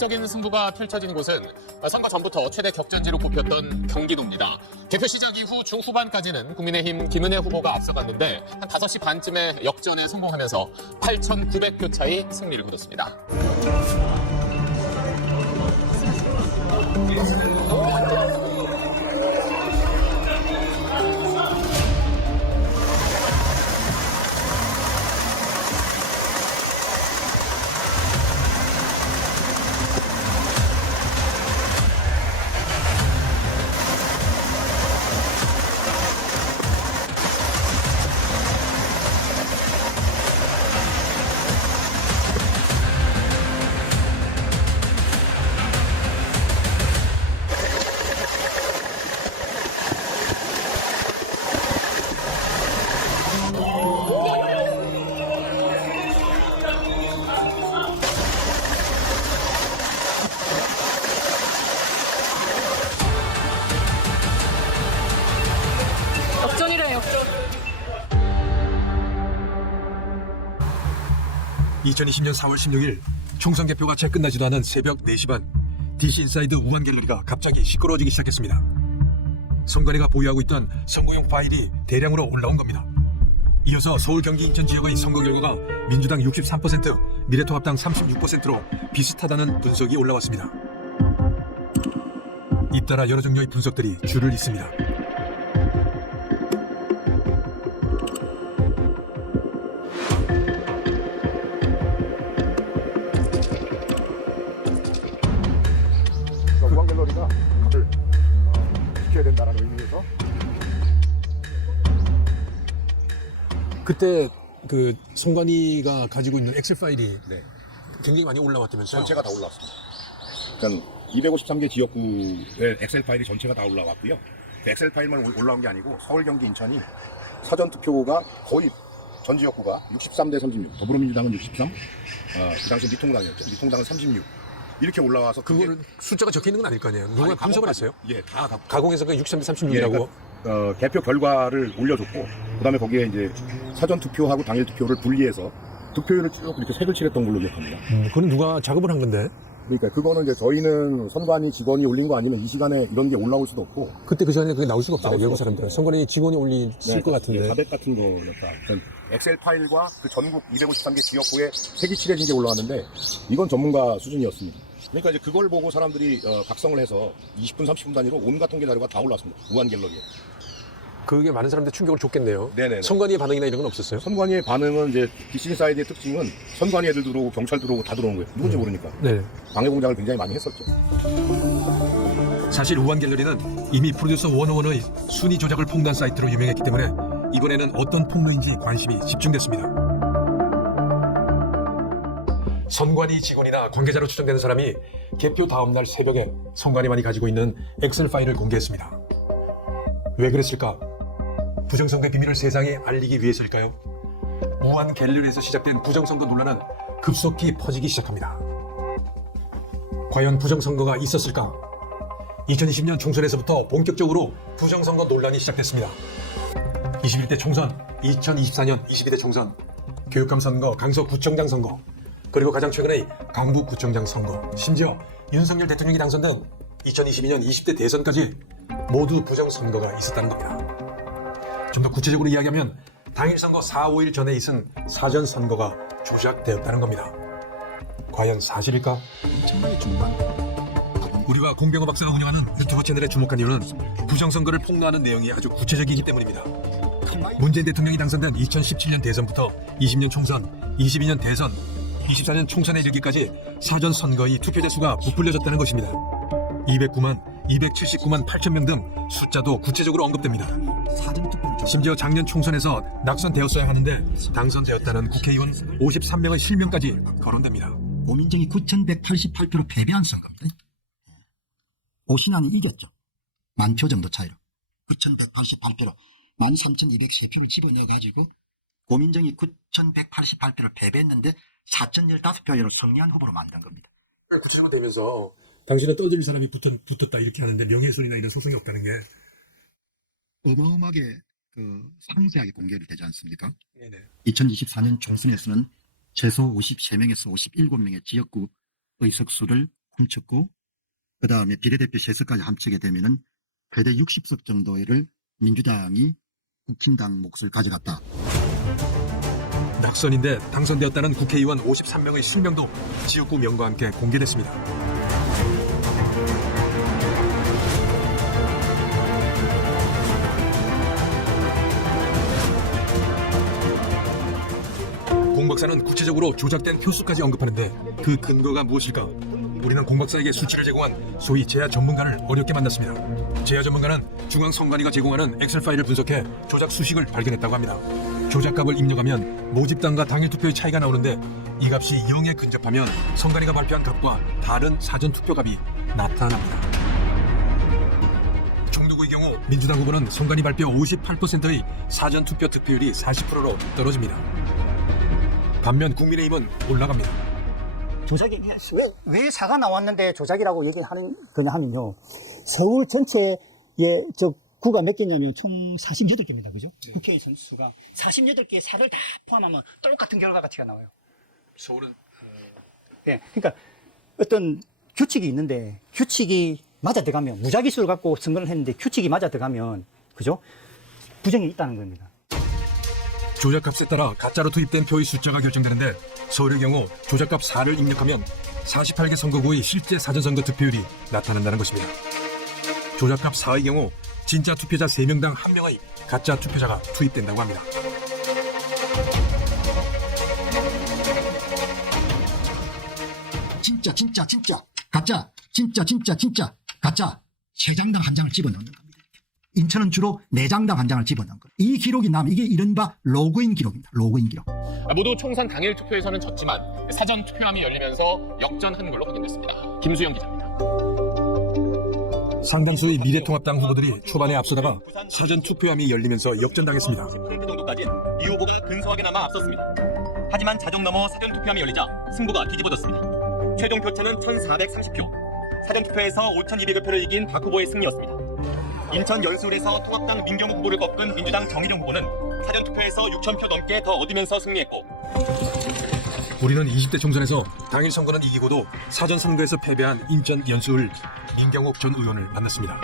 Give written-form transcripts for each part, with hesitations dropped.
극적인 승부가 펼쳐진 곳은 선거 전부터 최대 격전지로 꼽혔던 경기도입니다. 개표 시작 이후 중후반까지는 국민의힘 김은혜 후보가 앞서갔는데 한 5시 반쯤에 역전에 성공하면서 8,900표 차이 승리를 거뒀습니다. 역전이래, 역전. 2020년 4월 16일 총선 개표가 채 끝나지도 않은 새벽 4시 반 DC 인사이드 우한 갤러리가 갑자기 시끄러워지기 시작했습니다. 선관위가 보유하고 있던 선거용 파일이 대량으로 올라온 겁니다. 이어서 서울, 경기, 인천 지역의 선거 결과가 민주당 63%, 미래통합당 36%로 비슷하다는 분석이 올라왔습니다. 잇따라 여러 종류의 분석들이 줄을 잇습니다. 우한 갤러리가 각을 지켜야 된다는 의미에서 그때 그 선관위가 가지고 있는 엑셀 파일이 굉장히 많이 올라왔다면서요? 전체가 다 올라왔습니다. 그러니까 253개 지역구의 엑셀 파일이 전체가 다 올라왔고요. 그 엑셀 파일만 올라온 게 아니고 서울, 경기, 인천이 사전 투표가 거의 전 지역구가 63대 36, 더불어민주당은 63, 그 당시 미통당이었죠. 미통당은 36. 이렇게 올라와서 그거를 숫자가 적혀 있는 건 아닐 거 아니에요? 누가 분석을 했어요? 예, 다 가공해서 그 63대 예, 36이라고? 그러니까, 개표 결과를 올려줬고, 그다음에 거기에 이제 사전 투표하고 당일 투표를 분리해서 득표율을 쭉 이렇게 색을 칠했던 걸로 기억합니다. 그건 누가 작업을 한 건데? 그러니까 그거는 이제 저희는 선관위 직원이 올린 거 아니면 이 시간에 이런 게 올라올 수도 없고. 그때 그 전에 그게 나올 수가 없잖아요, 나올 외국 수가 사람들. 없죠. 선관위 직원이 올리실 것 같은데. 자백 같은 거였다. 그러니까 엑셀 파일과 그 전국 253개 지역구에 색이 칠해진 게 올라왔는데 이건 전문가 수준이었습니다. 그러니까 이제 그걸 보고 사람들이 각성을 해서 20분, 30분 단위로 온갖 통계 자료가 다 올라왔습니다. 우한 갤러리에. 그게 많은 사람들 충격을 줬겠네요. 네네. 선관위의 반응이나 이런 건 없었어요? 선관위의 반응은 이제 DC 인사이드의 특징은 선관위 애들 들어오고 경찰 들어오고 다 들어오는 거예요. 누군지 모르니까. 네. 방해 공작을 굉장히 많이 했었죠. 사실 우한 갤러리는 이미 프로듀서 101의 순위 조작을 폭로한 사이트로 유명했기 때문에 이번에는 어떤 폭로인지 관심이 집중됐습니다. 선관위 직원이나 관계자로 추정되는 사람이 개표 다음 날 새벽에 선관위만이 가지고 있는 엑셀 파일을 공개했습니다. 왜 그랬을까? 부정선거의 비밀을 세상에 알리기 위해서일까요? 우한 갤러리에서 시작된 부정선거 논란은 급속히 퍼지기 시작합니다. 과연 부정선거가 있었을까? 2020년 총선에서부터 본격적으로 부정선거 논란이 시작됐습니다. 21대 총선, 2024년 22대 총선, 교육감 선거, 강서구청장 선거, 그리고 가장 최근의 강북구청장 선거, 심지어 윤석열 대통령이 당선 등 2022년 20대 대선까지 모두 부정선거가 있었다는 겁니다. 좀 더 구체적으로 이야기하면 당일 선거 4, 5일 전에 있은 사전 선거가 조작되었다는 겁니다. 과연 사실일까? 우리가 공병호 박사가 운영하는 유튜브 채널에 주목한 이유는 부정선거를 폭로하는 내용이 아주 구체적이기 때문입니다. 문재인 대통령이 당선된 2017년 대선부터 20년 총선, 22년 대선, 24년 총선에 이르기까지 사전 선거의 투표자 수가 부풀려졌다는 것입니다. 209만, 279만 8천 명 등 숫자도 구체적으로 언급됩니다. 심지어 작년 총선에서 낙선되었어야 하는데 당선되었다는 국회의원 53명의 실명까지 거론됩니다. 고민정이 9,188표로 패배한 선거입니다. 오신환이 이겼죠. 10,000표 정도 차이로. 9,188표로 13,203표를 집어내가지고 고민정이 9,188표를 패배했는데 4,015표로 승리한 후보로 만든 겁니다. 구체적으로 되면서 당신은 떠들릴 사람이 붙었다 이렇게 하는데 명예훼손이나 이런 소송이 없다는 게 어마어마하게 상세하게 공개를 되지 않습니까? 네네. 2024년 총선에서는 최소 53명에서 57명의 지역구 의석수를 훔쳤고 그 다음에 비례대표 세석까지 합치게 되면은 최대 60석 정도를 민주당이 국힘당 몫을 가져갔다. 낙선인데 당선되었다는 국회의원 53명의 실명도 지역구 명과 함께 공개됐습니다. 공 박사는 구체적으로 조작된 표수까지 언급하는데 그 근거가 무엇일까? 우리는 공 박사에게 수치를 제공한 소위 제야 전문가를 어렵게 만났습니다. 제야 전문가는 중앙선관위가 제공하는 엑셀 파일을 분석해 조작 수식을 발견했다고 합니다. 조작값을 입력하면 모집단과 당일 투표의 차이가 나오는데 이 값이 0에 근접하면 선관위가 발표한 값과 다른 사전 투표값이 나타납니다. 종로구의 경우 민주당 후보는 선관위 발표 58%의 사전 투표 득표율이 40%로 떨어집니다. 반면 국민의힘은 올라갑니다. 조작이 왜 사가 나왔는데 조작이라고 얘기하는 거냐 하면요. 서울 전체에 저 구가 몇 개냐면 총 48개입니다. 그죠? 국회의원 선수가 48개의 사를 다 포함하면 똑같은 결과 가치가 나와요. 서울은 예. 그러니까 어떤 규칙이 있는데 규칙이 맞아 들어가면 무작위수를 갖고 선거를 했는데 규칙이 맞아 들어가면 그죠? 부정이 있다는 겁니다. 조작값에 따라 가짜로 투입된 표의 숫자가 결정되는데 서울의 경우 조작값 4를 입력하면 48개 선거구의 실제 사전선거 득표율이 나타난다는 것입니다. 조작값 4의 경우 진짜 투표자 3명당 1명의 가짜 투표자가 투입된다고 합니다. 진짜 가짜 진짜 가짜 3장당 한 장을 집어넣는 겁니다. 인천은 주로 4장당 한 장을 집어넣은 거예요. 이 기록이 나면 이게 이른바 로그인 기록입니다. 로그인 기록. 모두 총선 당일 투표에서는 졌지만 사전 투표함이 열리면서 역전한 걸로 확인됐습니다. 김수영 기자입니다. 상당수의 미래통합당 후보들이 초반에 앞서다가 사전 투표함이 열리면서 역전당했습니다. 그 정도까지 이 후보가 근소하게 남아 앞섰습니다. 하지만 자정 넘어 사전 투표함이 열리자 승부가 뒤집어졌습니다. 최종 표차는 1,430표. 사전 투표에서 5,200여 표를 이긴 박 후보의 승리였습니다. 인천 연수울에서 통합당 민경욱 후보를 꺾은 민주당 정희룡 후보는 사전 투표에서 6,000표 넘게 더 얻으면서 승리했고, 우리는 20대 총선에서 당일 선거는 이기고도 사전 선거에서 패배한 인천 연수울 민경욱 전 의원을 만났습니다.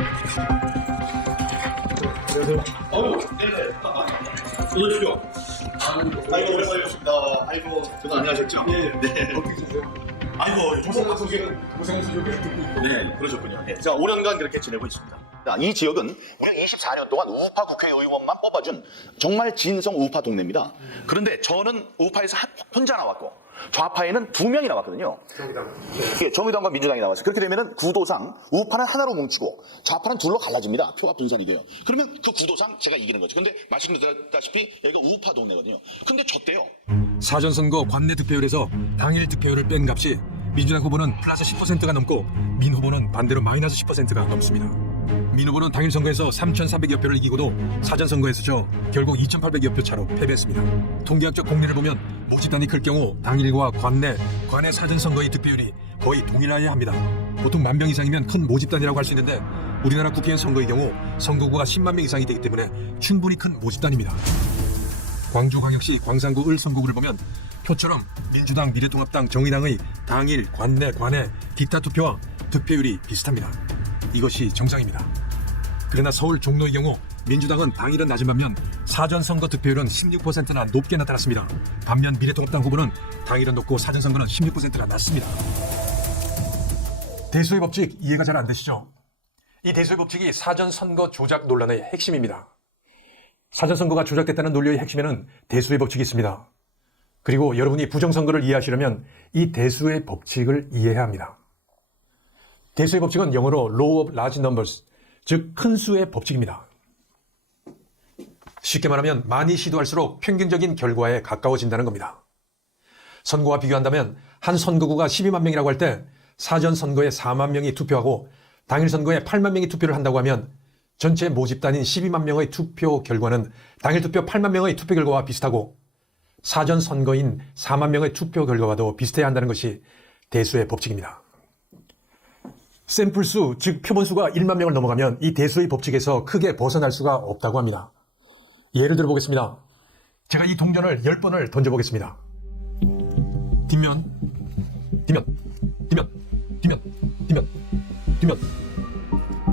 아이고 오랜만에 뵙습니다. 아이고 그동안 안녕하셨죠? 네. 아이고 고생하셨어요. 네, 그러셨군요. 네. 제가 5년간 그렇게 지내고 있습니다. 이 지역은 무려 24년 동안 우파 국회의원만 뽑아준 정말 진성 우파 동네입니다. 그런데 저는 우파에서 혼자 나왔고 좌파에는 2명이 나왔거든요. 예, 정의당과 민주당이 나왔어요. 그렇게 되면은 구도상 우파는 하나로 뭉치고 좌파는 둘로 갈라집니다. 표가 분산이 돼요. 그러면 그 구도상 제가 이기는 거죠. 근데 말씀드렸다시피 여기가 우파 동네거든요. 근데 졌대요. 사전 선거 관내 득표율에서 당일 득표율을 뺀 값이 민주당 후보는 플러스 10%가 넘고 민 후보는 반대로 마이너스 10%가 넘습니다. 민 후보는 당일 선거에서 3,300여 표를 이기고도 사전 선거에서 결국 2,800여 표 차로 패배했습니다. 통계학적 공리를 보면 모집단이 클 경우 당일과 관내 사전 선거의 득표율이 거의 동일해야 합니다. 보통 10,000명 이상이면 큰 모집단이라고 할 수 있는데 우리나라 국회의원 선거의 경우 선거구가 10만 명 이상이 되기 때문에 충분히 큰 모집단입니다. 광주광역시 광산구 을 선거구를 보면 표처럼 민주당, 미래통합당, 정의당의 당일, 관내, 기타 투표와 득표율이 비슷합니다. 이것이 정상입니다. 그러나 서울 종로의 경우 민주당은 당일은 낮은 반면 사전 선거 득표율은 16%나 높게 나타났습니다. 반면 미래통합당 후보는 당일은 높고 사전 선거는 16%나 낮습니다. 대수의 법칙 이해가 잘 안 되시죠? 이 대수의 법칙이 사전 선거 조작 논란의 핵심입니다. 사전 선거가 조작됐다는 논리의 핵심에는 대수의 법칙이 있습니다. 그리고 여러분이 부정선거를 이해하시려면 이 대수의 법칙을 이해해야 합니다. 대수의 법칙은 영어로 Law of Large Numbers, 즉 큰 수의 법칙입니다. 쉽게 말하면 많이 시도할수록 평균적인 결과에 가까워진다는 겁니다. 선거와 비교한다면 한 선거구가 12만 명이라고 할 때 사전 선거에 4만 명이 투표하고 당일 선거에 8만 명이 투표를 한다고 하면 전체 모집단인 12만 명의 투표 결과는 당일 투표 8만 명의 투표 결과와 비슷하고 사전 선거인 4만 명의 투표 결과와도 비슷해야 한다는 것이 대수의 법칙입니다. 샘플수, 즉 표본수가 1만 명을 넘어가면 이 대수의 법칙에서 크게 벗어날 수가 없다고 합니다. 예를 들어 보겠습니다. 제가 이 동전을 10번을 던져보겠습니다. 뒷면, 뒤면, 뒤면, 뒤면,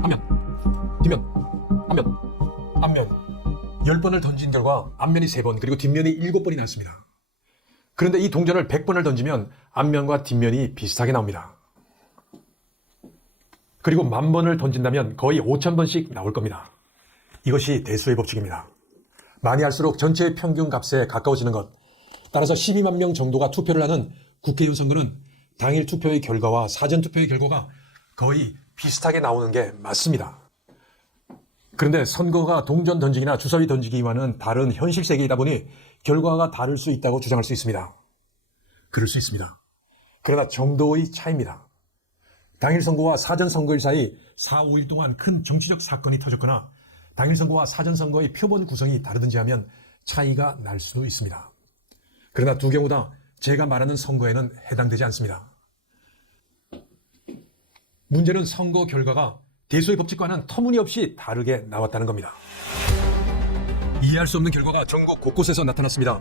앞면, 뒤면, 앞면, 앞면. 10번을 던진 결과 앞면이 3번, 그리고 뒷면이 7번이 나왔습니다. 그런데 이 동전을 100번을 던지면 앞면과 뒷면이 비슷하게 나옵니다. 그리고 10,000번을 던진다면 거의 5,000번씩 나올 겁니다. 이것이 대수의 법칙입니다. 많이 할수록 전체의 평균 값에 가까워지는 것. 따라서 12만 명 정도가 투표를 하는 국회의원 선거는 당일 투표의 결과와 사전 투표의 결과가 거의 비슷하게 나오는 게 맞습니다. 그런데 선거가 동전 던지기나 주사위 던지기와는 다른 현실 세계이다 보니 결과가 다를 수 있다고 주장할 수 있습니다. 그럴 수 있습니다. 그러나 정도의 차이입니다. 당일 선거와 사전 선거일 사이 4, 5일 동안 큰 정치적 사건이 터졌거나 당일 선거와 사전 선거의 표본 구성이 다르든지 하면 차이가 날 수도 있습니다. 그러나 두 경우 다 제가 말하는 선거에는 해당되지 않습니다. 문제는 선거 결과가 대수의 법칙과는 터무니없이 다르게 나왔다는 겁니다. 이해할 수 없는 결과가 전국 곳곳에서 나타났습니다.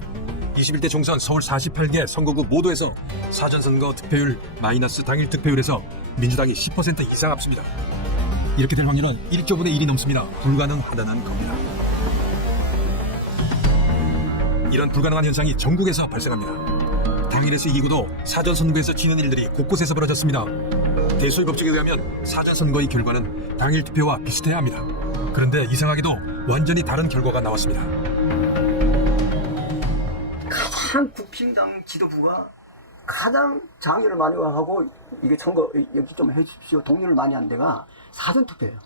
21대 총선 서울 48개 선거구 모두에서 사전선거 득표율 마이너스 당일 득표율에서 민주당이 10% 이상 앞섭니다. 이렇게 될 확률은 1조분의 1이 넘습니다. 불가능하다는 겁니다. 이런 불가능한 현상이 전국에서 발생합니다. 당일에서 이기고도 사전선거에서 지는 일들이 곳곳에서 벌어졌습니다. 대수의 법칙에 의하면 사전선거의 결과는 당일 투표와 비슷해야 합니다. 그런데 이상하게도 완전히 다른 결과가 나왔습니다. 가장 국힘당 지도부가 가장 장애를 많이 하고 이게 선거 여기 좀 해주십시오 동료를 많이 한 데가 사전투표예요.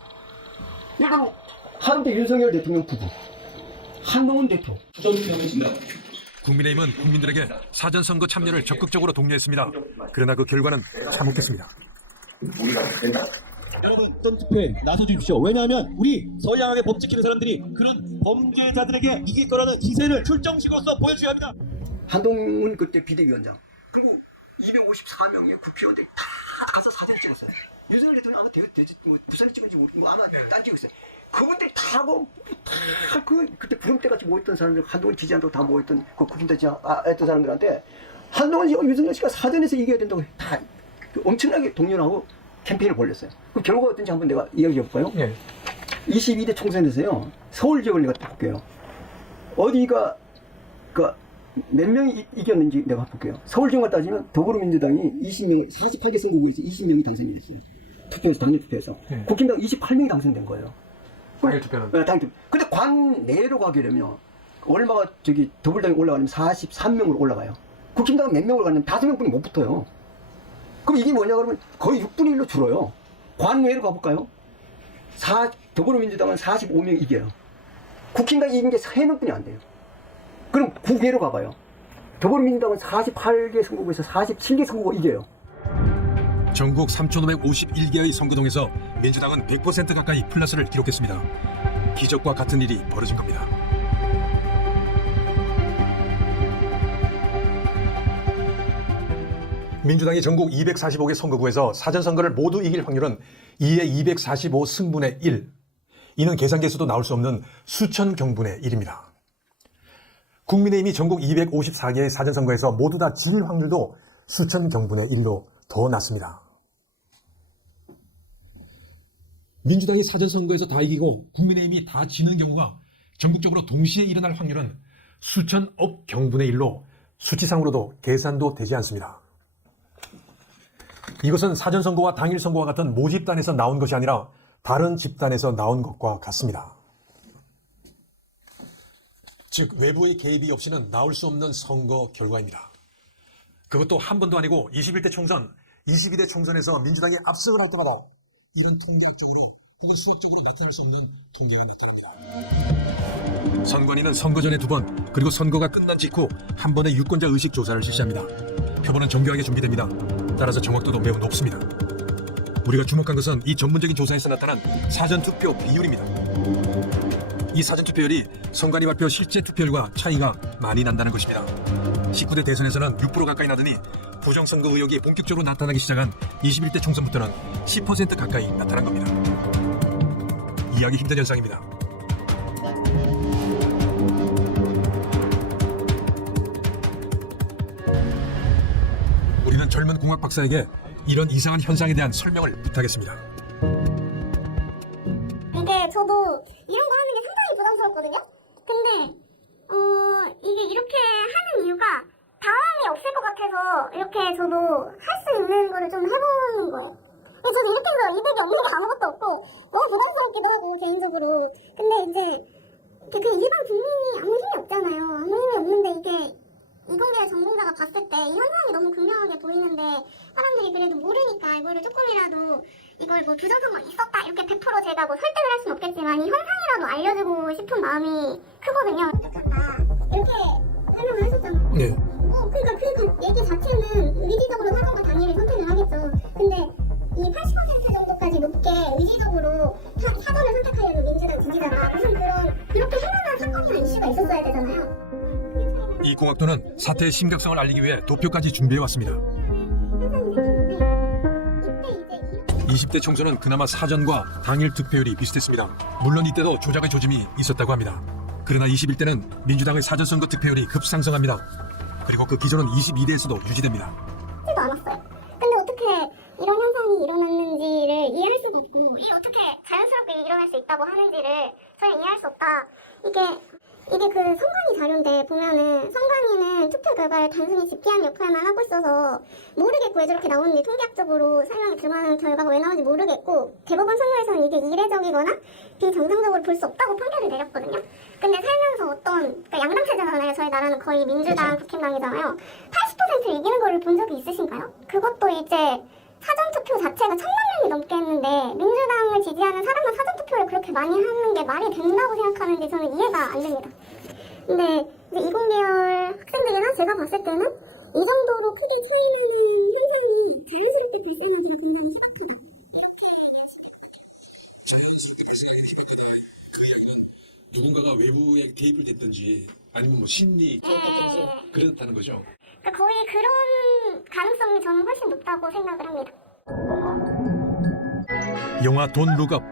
예를 들어 하루대 윤석열 대통령 부부, 한동훈 대표 부정투표하겠습니다. 국민의힘은 국민들에게 사전선거 참여를 적극적으로 독려했습니다. 그러나 그 결과는 참혹했습니다. 여러분 어떤 투표에 나서주십시오. 왜냐하면 우리 서양하게 법 지키는 사람들이 그런 범죄자들에게 이길 거라는 기세를 출정식으로서 보여줘야 합니다. 한동훈 그때 비대위원장 그리고 254명의 국회의원들이 다 가서 사진 찍었어요. 윤석열 대통령 아마 부산에 찍은지 모르고 아마 딴 찍었어요. 그분들 다 하고 그때 구름대같이 모였던 사람들 한동훈 지지한다고 다 모였던 그 국힘당 했던 사람들한테 한동훈 씨와 윤석열 씨가 사전에서 이겨야 된다고 다 엄청나게 동료하고 캠페인을 벌렸어요. 그 결과가 어떤지 한번 내가 이야기해 볼까요? 네. 22대 총선에서요. 서울 지역을 내가 딱 볼게요. 어디가 몇 명이 이겼는지 내가 볼게요. 서울 지역만 따지면 더불어민주당이 20명을 48개 선거구에서 20명이 당선이 됐어요. 투표에서 당일 투표에서. 네. 국힘당 28명이 당선된 거예요. 당일 투표는? 네, 당일 투표. 근데 관내로 가게 되면 얼마가 더불당이 올라가면 43명으로 올라가요. 국힘당은 몇 명으로 가냐면 5명뿐이 못 붙어요. 그럼 이게 뭐냐 그러면 거의 6분의 1로 줄어요. 관외로 가볼까요? 더불어민주당은 45명 이겨요. 국힘당 이긴 게 3명뿐이 안 돼요. 그럼 국외로 가봐요. 더불어민주당은 48개 선거구에서 47개 선거구 이겨요. 전국 3,551개의 선거동에서 민주당은 100% 가까이 플러스를 기록했습니다. 기적과 같은 일이 벌어진 겁니다. 민주당이 전국 245개 선거구에서 사전선거를 모두 이길 확률은 2의 245 승분의 1. 이는 계산계에서도 나올 수 없는 수천 경분의 1입니다. 국민의힘이 전국 254개의 사전선거에서 모두 다 질 확률도 수천 경분의 1로 더 낮습니다. 민주당이 사전선거에서 다 이기고 국민의힘이 다 지는 경우가 전국적으로 동시에 일어날 확률은 수천억 경분의 1로 수치상으로도 계산도 되지 않습니다. 이것은 사전선거와 당일선거와 같은 모집단에서 나온 것이 아니라 다른 집단에서 나온 것과 같습니다. 즉 외부의 개입이 없이는 나올 수 없는 선거 결과입니다. 그것도 한 번도 아니고 21대 총선, 22대 총선에서 민주당이 압승을 할 때마다 이런 통계학적으로 혹은 수학적으로 나타날 수 있는 통계가 나타납니다. 선관위는 선거 전에 2번, 그리고 선거가 끝난 직후 한 번의 유권자 의식 조사를 실시합니다. 표본은 정교하게 준비됩니다. 따라서 정확도도 매우 높습니다. 우리가 주목한 것은 이 전문적인 조사에서 나타난 사전투표 비율입니다. 이 사전투표율이 선관위 발표 실제 투표율과 차이가 많이 난다는 것입니다. 19대 대선에서는 6% 가까이 나더니 부정선거 의혹이 본격적으로 나타나기 시작한 21대 총선부터는 10% 가까이 나타난 겁니다. 이해하기 힘든 현상입니다. 우리는 젊은 공학 박사에게 이런 이상한 현상에 대한 설명을 부탁했습니다. 이게 저도 이런 거 하는 게 상당히 부담스럽거든요. 근데 이게 이렇게 하는 이유가 당황이 없을 것 같아서 이렇게 저도 할 수 있는 거를 좀 해보는 거예요. 근데 저도 이렇게 해서 이득이 없는 게 아무것도 없고 너무 부담스럽기도 하고 개인적으로. 근데 이제 그냥 일반 국민이 아무 힘이 없잖아요. 아무 힘이 없는데 이게 이공계 전공자가 봤을 때 이 현상이 너무 극명하게 보이는데 사람들이 그래도 모르니까 이거를 조금이라도 이걸 뭐 부정선거 있었다 이렇게 100% 제가 뭐 설득을 할 수는 없겠지만 이 현상이라도 알려주고 싶은 마음이 크거든요. 이렇게 설명을 하셨잖아요. 네. 그러니까 그 얘기 자체는 의지적으로 사전과 당일을 선택을 하겠죠. 근데 이 80% 정도까지 높게 의지적으로 사전을 선택하려는 민주당 지지자가 무슨 그렇게 해명한 사건이나 이슈가 있었어야 되잖아요. 이 공학도는 사태의 심각성을 알리기 위해 도표까지 준비해왔습니다. 20대 총선은 그나마 사전과 당일 득표율이 비슷했습니다. 물론 이때도 조작의 조짐이 있었다고 합니다. 그러나 21대는 민주당의 사전선거 득표율이 급상승합니다. 그리고 그 기조는 22대에서도 유지됩니다. 하지도 않았어요. 근데 어떻게 이런 현상이 일어났는지를 이해할 수가 없고 이게 어떻게 자연스럽게 일어날 수 있다고 하는지를 저는 이해할 수 없다. 이게 그 선관위 자료인데 보면은 선관위는 투표 결과를 단순히 집계한 역할만 하고 있어서 모르겠고 왜 저렇게 나오는지 통계학적으로 설명이 들어가는 결과가 왜 나오는지 모르겠고 대법원 선고에서는 이게 이례적이거나 비정상적으로 볼 수 없다고 판결을 내렸거든요. 근데 살면서 그러니까 양당체제잖아요. 저희 나라는 거의 민주당, 국힘당이잖아요. 80% 이기는 거를 본 적이 있으신가요? 그것도 이제 사전투표 자체가 1000만 명이 넘게 했는데 민주당을 지지하는 사람만 사전투표를 그렇게 많이 하는 게 말이 된다고 생각하는지 저는 이해가 안 됩니다. 근데 이제 20계열 학생들이나 제가 봤을 때는 이 정도로 크게 차이나는 현상이 자연스럽게 발생해지는 굉장히 희박하다. 그 이야기는 누군가가 외부에 개입을 됐든지 아니면 뭐 심리 따라서 그렇다는 거죠. 그러니까 거의 그런 가능성이 저는 훨씬 높다고 생각을 합니다. 영화 돈 룩업.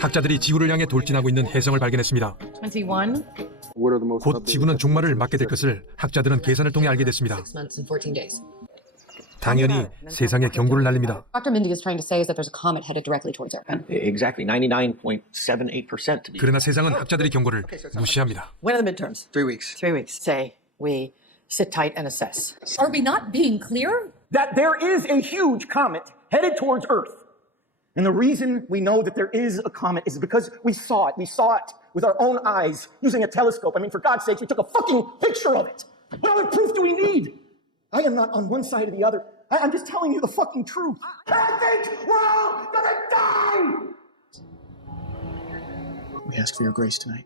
학자들이 지구를 향해 돌진하고 있는 혜성을 발견했습니다. 21 곧 지구는 종말을 맞게 될 것을 학자들은 계산을 통해 알게 됐습니다. months and 14 days. 당연히 세상에 경고를 날립니다. Dr. Mindy is trying to say is that there's a comet headed directly towards Earth. Exactly, 99.78% to be. 그러나 세상은 학자들의 경고를 무시합니다. When are the midterms? 3 weeks. 3 weeks. Say we sit tight and assess. Are we not being clear? That there is a huge comet headed towards Earth. And the reason we know that there is a comet is because we saw it. We saw it with our own eyes using a telescope. I mean, for God's sakes, we took a fucking picture of it. What other proof do we need? I am not on one side or the other. I'm just telling you the fucking truth. I think we're all gonna die! We ask for your grace tonight.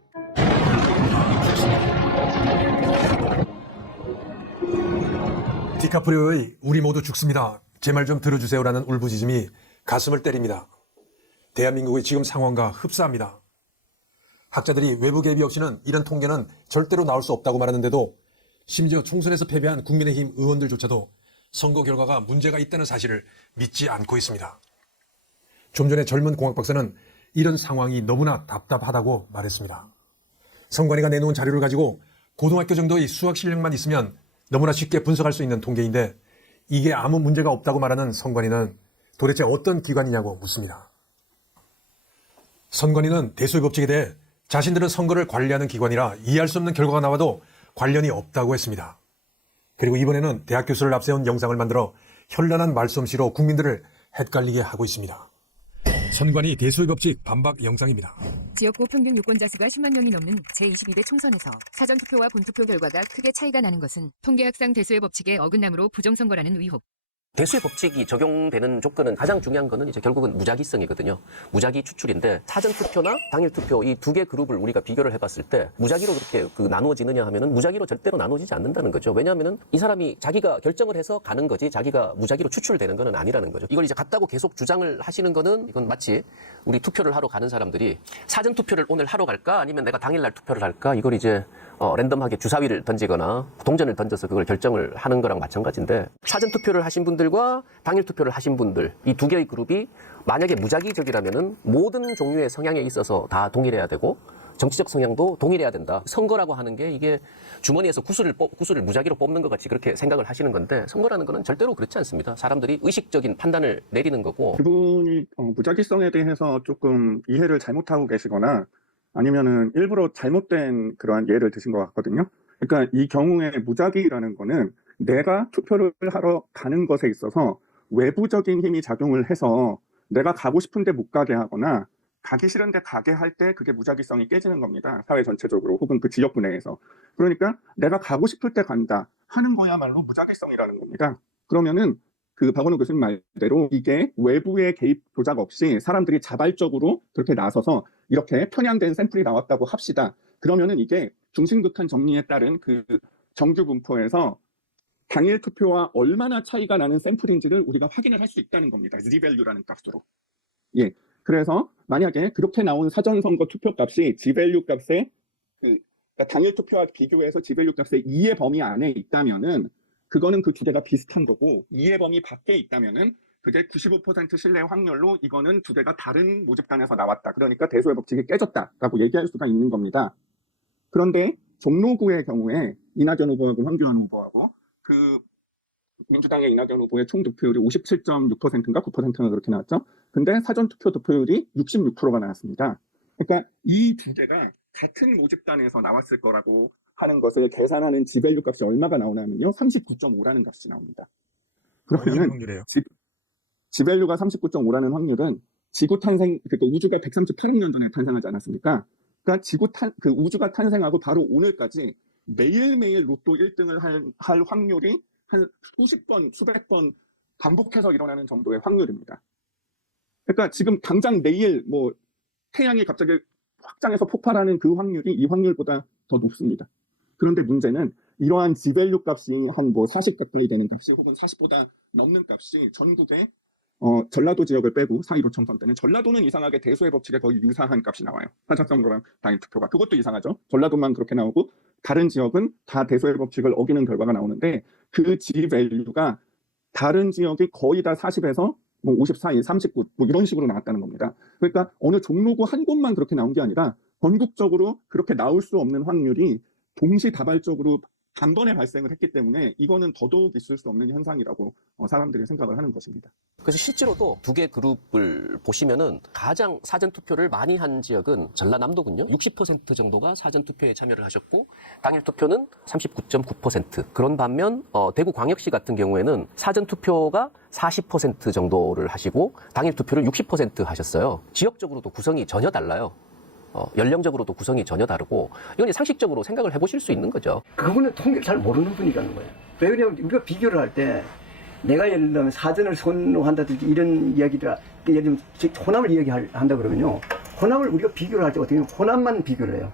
디카프리오의 우리 모두 죽습니다. 제 말 좀 들어주세요라는 울부짖음이 가슴을 때립니다. 대한민국의 지금 상황과 흡사합니다. 학자들이 외부 개입이 없이는 이런 통계는 절대로 나올 수 없다고 말하는데도 심지어 총선에서 패배한 국민의힘 의원들조차도 선거 결과가 문제가 있다는 사실을 믿지 않고 있습니다. 좀 전에 젊은 공학 박사는 이런 상황이 너무나 답답하다고 말했습니다. 선관위가 내놓은 자료를 가지고 고등학교 정도의 수학 실력만 있으면 너무나 쉽게 분석할 수 있는 통계인데 이게 아무 문제가 없다고 말하는 선관위는 도대체 어떤 기관이냐고 묻습니다. 선관위는 대소의 법칙에 대해 자신들은 선거를 관리하는 기관이라 이해할 수 없는 결과가 나와도 관련이 없다고 했습니다. 그리고 이번에는 대학 교수를 앞세운 영상을 만들어 현란한 말솜씨로 국민들을 헷갈리게 하고 있습니다. 선관위 대소의 법칙 반박 영상입니다. 지역구 평균 유권자 수가 10만 명이 넘는 제22대 총선에서 사전투표와 본투표 결과가 크게 차이가 나는 것은 통계학상 대소의 법칙의 어긋남으로 부정선거라는 의혹. 대수의 법칙이 적용되는 조건은 가장 중요한 거는 이제 결국은 무작위성이거든요. 무작위 추출인데 사전 투표나 당일 투표 이 두 개 그룹을 우리가 비교를 해봤을 때 무작위로 그렇게 나누어지느냐 하면은 무작위로 절대로 나누어지지 않는다는 거죠. 왜냐하면은 이 사람이 자기가 결정을 해서 가는 거지 자기가 무작위로 추출되는 거는 아니라는 거죠. 이걸 이제 같다고 계속 주장을 하시는 거는 이건 마치 우리 투표를 하러 가는 사람들이 사전 투표를 오늘 하러 갈까 아니면 내가 당일날 투표를 할까 이걸 이제 랜덤하게 주사위를 던지거나 동전을 던져서 그걸 결정을 하는 거랑 마찬가지인데 사전 투표를 하신 분들과 당일 투표를 하신 분들 이 두 개의 그룹이 만약에 무작위적이라면은 모든 종류의 성향에 있어서 다 동일해야 되고 정치적 성향도 동일해야 된다. 선거라고 하는 게 이게 주머니에서 구슬을 무작위로 뽑는 것 같이 그렇게 생각을 하시는 건데 선거라는 거는 절대로 그렇지 않습니다. 사람들이 의식적인 판단을 내리는 거고. 그분이 무작위성에 대해서 조금 이해를 잘못하고 계시거나 아니면은 일부러 잘못된 그러한 예를 드신 것 같거든요. 그러니까 이 경우에 무작위라는 거는 내가 투표를 하러 가는 것에 있어서 외부적인 힘이 작용을 해서 내가 가고 싶은데 못 가게 하거나 가기 싫은데 가게 할 때 그게 무작위성이 깨지는 겁니다. 사회 전체적으로 혹은 그 지역구 내에서. 그러니까 내가 가고 싶을 때 간다 하는 거야말로 무작위성이라는 겁니다. 그러면은 그 박원호 교수님 말대로 이게 외부의 개입 조작 없이 사람들이 자발적으로 그렇게 나서서 이렇게 편향된 샘플이 나왔다고 합시다. 그러면은 이게 중심극한 정리에 따른 그 정규 분포에서 당일 투표와 얼마나 차이가 나는 샘플인지를 우리가 확인을 할 수 있다는 겁니다. Zvalue라는 값으로. 예. 그래서 만약에 그렇게 나온 사전선거 투표값이 Zvalue 값의 그러니까 당일 투표와 비교해서 Zvalue 값의 2의 범위 안에 있다면은 그거는 그 두 개가 비슷한 거고 2의 범위 밖에 있다면은 그게 95% 신뢰 확률로 이거는 두 개가 다른 모집단에서 나왔다. 그러니까 대소의 법칙이 깨졌다라고 얘기할 수가 있는 겁니다. 그런데 종로구의 경우에 이낙연 후보하고 황교안 후보하고 그 민주당의 이낙연 후보의 총 득표율이 57.6%인가 9%가 그렇게 나왔죠. 근데 사전 투표 득표율이 66%가 나왔습니다. 그러니까 이 두 개가 같은 모집단에서 나왔을 거라고 하는 것을 계산하는 Z밸류 값이 얼마가 나오냐면요. 39.5라는 값이 나옵니다. 그러면은 Z밸류가 39.5라는 확률은 지구 탄생, 그러니까 우주가 138억 년 전에 탄생하지 않았습니까? 그러니까 그 우주가 탄생하고 바로 오늘까지 매일매일 로또 1등을 할 확률이 한 수십 번, 수백 번 반복해서 일어나는 정도의 확률입니다. 그러니까 지금 당장 내일 뭐 태양이 갑자기 확장해서 폭발하는 그 확률이 이 확률보다 더 높습니다. 그런데 문제는 이러한 Z밸류 값이 한 뭐 40 가까이 되는 값이 혹은 40보다 넘는 값이 전국에 전라도 지역을 빼고 4.15 총선 때는 전라도는 이상하게 대소의 법칙에 거의 유사한 값이 나와요. 사전선거랑 당일 투표가. 그것도 이상하죠. 전라도만 그렇게 나오고 다른 지역은 다 대소의 법칙을 어기는 결과가 나오는데 그 Z밸류가 다른 지역이 거의 다 40에서 뭐 54, 39, 뭐 이런 식으로 나왔다는 겁니다. 그러니까 어느 종로구 한 곳만 그렇게 나온 게 아니라 전국적으로 그렇게 나올 수 없는 확률이 동시다발적으로 단번에 발생을 했기 때문에 이거는 더더욱 있을 수 없는 현상이라고 사람들이 생각을 하는 것입니다. 그래서 실제로도 두 개 그룹을 보시면은 가장 사전투표를 많이 한 지역은 전라남도군요. 60% 정도가 사전투표에 참여를 하셨고 당일투표는 39.9%. 그런 반면 대구광역시 같은 경우에는 사전투표가 40% 정도를 하시고 당일투표를 60% 하셨어요. 지역적으로도 구성이 전혀 달라요. 연령적으로도 구성이 전혀 다르고 이건 상식적으로 생각을 해보실 수 있는 거죠. 그분은 통계를 잘 모르는 분이라는 거예요. 왜냐하면 우리가 비교를 할 때 내가 예를 들면 사전을 선호한다든지 이런 이야기들, 예를 들면 호남을 이야기한다 그러면요. 호남을 우리가 비교를 할 때 어떻게 보면 호남만 비교를 해요.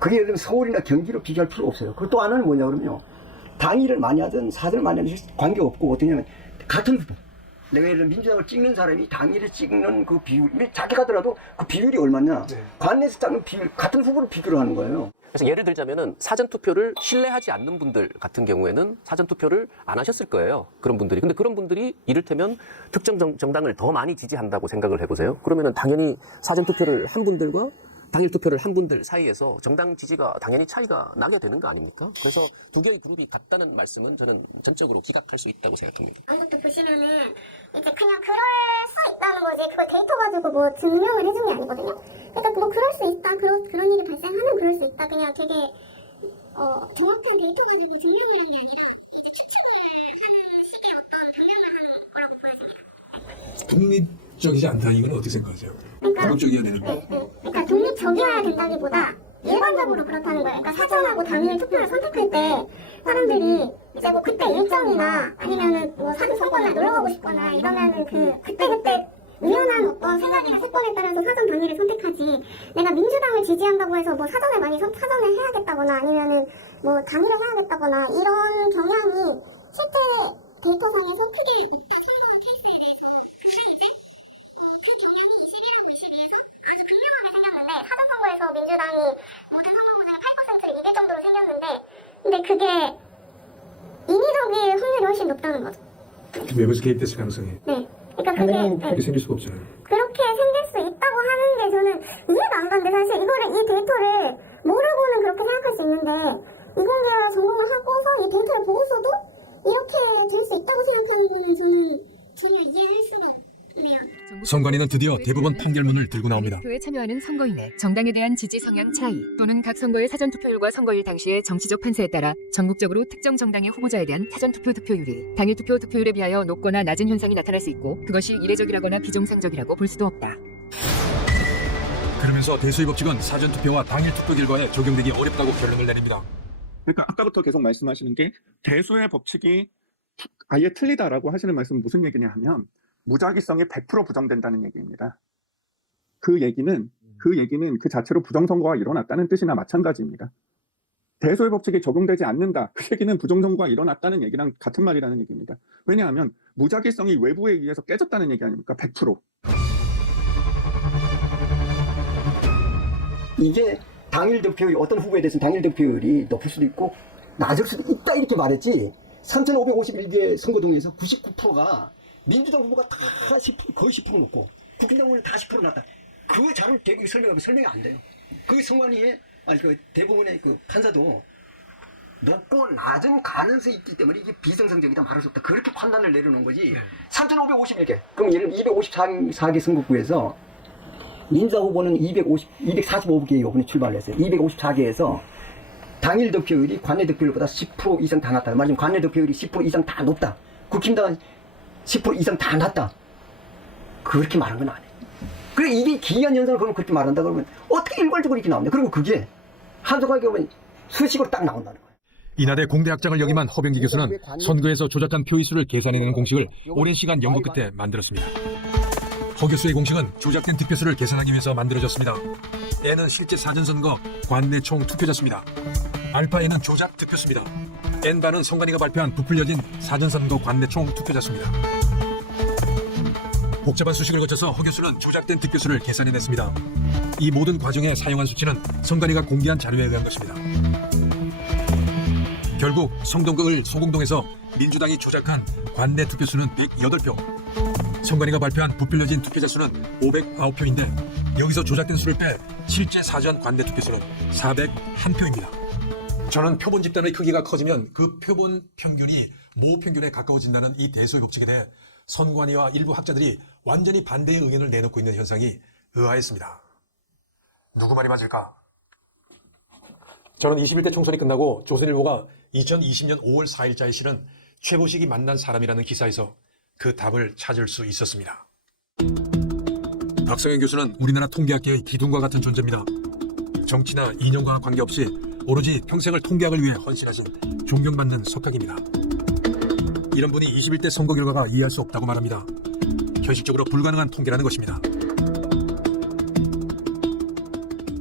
그게 예를 들면 서울이나 경기로 비교할 필요 없어요. 그리고 또 하나는 뭐냐 그러면요. 당일을 많이 하든 사전을 많이 하든 관계없고 어떠냐면 같은 후보. 내가 예를 들면 민주당을 찍는 사람이 당일에 찍는 그 비율, 자기 가더라도 그 비율이 얼마냐. 관내에서 짜는 비율, 같은 후보를 비교를 하는 거예요. 그래서 예를 들자면은 사전투표를 신뢰하지 않는 분들 같은 경우에는 사전투표를 안 하셨을 거예요. 그런 분들이. 근데 그런 분들이 이를테면 특정 정당을 더 많이 지지한다고 생각을 해보세요. 그러면은 당연히 사전투표를 한 분들과 당일 투표를 한 분들 사이에서 정당 지지가 당연히 차이가 나게 되는 거 아닙니까? 그래서 두 개의 그룹이 같다는 말씀은 저는 전적으로 기각할 수 있다고 생각합니다. 이것도 보시면은 이제 그냥 그럴 수 있다는 거지 그걸 데이터 가지고 뭐 증명을 해준 게 아니거든요. 그러니까 뭐 그럴 수 있다, 그런 일이 발생하면 그럴 수 있다. 그냥 되게 정확한 데이터 가지고 증명을 한 게 아니라 이제 추측을 하는 식의 어떤 변명을 하는 거라고 보여져요. 독립적이지 않다. 이건 어떻게 생각하세요? 그러니까, 독립적이어야 되는 거. 그러니까 독립적이어야 된다기보다 일반적으로 그렇다는 거예요. 그러니까 사전하고 당일 투표를 선택할 때 사람들이 이제 뭐 그때 일정이나 아니면은 뭐 선거날 놀러 가고 싶거나 이러면은 그때 우연한 어떤 생각이나 세권에 따라서 사전 당일을 선택하지. 내가 민주당을 지지한다고 해서 뭐 사전에 해야겠다거나 아니면은 뭐 당일을 해야겠다거나 이런 경향이 실제 데이터상에서 크게 있다 선거 케이스에 대해서 그 경향이 21하고 22에서 아주 극명하게 생겼는데 사전선거에서 민주당이 모든 선거구 중에 8%를 이길 정도로 생겼는데 근데 그게 인위적일 확률이 훨씬 높다는 거죠. 외부에서 개입됐을 가능성이. 네. 그러니까 그게 그렇게 생길 수가 없잖아요. 그렇게 생길 수 있다고 하는 게 저는 의외가 안 건데 사실 이 데이터를 모르고는 그렇게 생각할 수 있는데 이공계열 전공을 하고서 이 데이터를 보고서도 이렇게 될 수 있다고 생각하는 거는 저는 전혀 이해할 수가 없네요. 선관위는 드디어 대법원 판결문을 들고 나옵니다. 투표에 참여하는 선거인의 정당에 대한 지지 성향 차이 또는 각 선거의 사전 투표율과 선거일 당시의 정치적 판세에 따라 전국적으로 특정 정당의 후보자에 대한 사전 투표 득표율이 당일 투표 득표율에 비하여 높거나 낮은 현상이 나타날 수 있고 그것이 이례적이라거나 비정상적이라고 볼 수도 없다. 그러면서 대수의 법칙은 사전 투표와 당일 투표 결과에 적용되기 어렵다고 결론을 내립니다. 그러니까 아까부터 계속 말씀하시는 게 대수의 법칙이 아예 틀리다라고 하시는 말씀은 무슨 얘기냐 하면 무작위성이 100% 부정된다는 얘기입니다. 그 얘기는 그 자체로 부정선거가 일어났다는 뜻이나 마찬가지입니다. 대소의 법칙이 적용되지 않는다. 그 얘기는 부정선거가 일어났다는 얘기랑 같은 말이라는 얘기입니다. 왜냐하면 무작위성이 외부에 의해서 깨졌다는 얘기 아닙니까? 100%. 이게 당일 득표율, 어떤 후보에 대해서는 당일 득표율이 높을 수도 있고 낮을 수도 있다 이렇게 말했지 3,551개 선거동에서 99%가 민주당 후보가 다 10%, 거의 10% 높고 국힘당 후보는 다 10% 났다. 그 자료를 대국에 설명이 안 돼요. 그 선관위에 그 대법원의 그 판사도 높고 낮은 가능성이 있기 때문에 이게 비정상적이다 말할 수 없다. 그렇게 판단을 내려놓은 거지. 3,551개. 그럼 예를 들면 254개 선거구에서 민주당 후보는 245개의 이번에 출발을 했어요. 254개에서 당일 득표율이 관내 득표율보다 10% 이상 다 낮다. 말하자면 관내 득표율이 10% 이상 다 높다. 국힘당은 10% 이상 다 낮다. 그렇게 말한 건 아니에요. 그래 이게 기이한 현상을 그러면 그렇게 말한다 그러면 어떻게 일괄적으로 이렇게 나오냐. 그리고 그게 한정하게 보면 수식으로 딱 나온다는 거예요. 이날의 공대학장을 역임한 허병기 교수는 선거에서 조작한 표의수를 계산해내는 공식을 오랜 시간 연구 끝에 만들었습니다. 허 교수의 공식은 조작된 득표수를 계산하기 위해서 만들어졌습니다. N은 실제 사전선거 관내 총 투표자 수입니다. 알파 N은 조작 득표수입니다. N바는 선관위가 발표한 부풀려진 사전선거 관내 총 투표자 수입니다. 복잡한 수식을 거쳐서 허 교수는 조작된 득표수를 계산해냈습니다. 이 모든 과정에 사용한 수치는 선관위가 공개한 자료에 의한 것입니다. 결국 성동을 소공동에서 민주당이 조작한 관내 투표수는 108표, 선관위가 발표한 부풀려진 투표자 수는 509표인데 여기서 조작된 수를 빼 실제 사전 관내 투표수는 401표입니다. 저는 표본 집단의 크기가 커지면 그 표본 평균이 모 평균에 가까워진다는 이 대소의 법칙에 대해 선관위와 일부 학자들이 완전히 반대의 의견을 내놓고 있는 현상이 의아했습니다. 누구 말이 맞을까? 저는 21대 총선이 끝나고 조선일보가 2020년 5월 4일자에 실은 최보식이 만난 사람이라는 기사에서 그 답을 찾을 수 있었습니다. 박성현 교수는 우리나라 통계학계의 기둥과 같은 존재입니다. 정치나 이념과 관계없이 오로지 평생을 통계학을 위해 헌신하신 존경받는 석학입니다. 이런 분이 21대 선거 결과가 이해할 수 없다고 말합니다. 현실적으로 불가능한 통계라는 것입니다.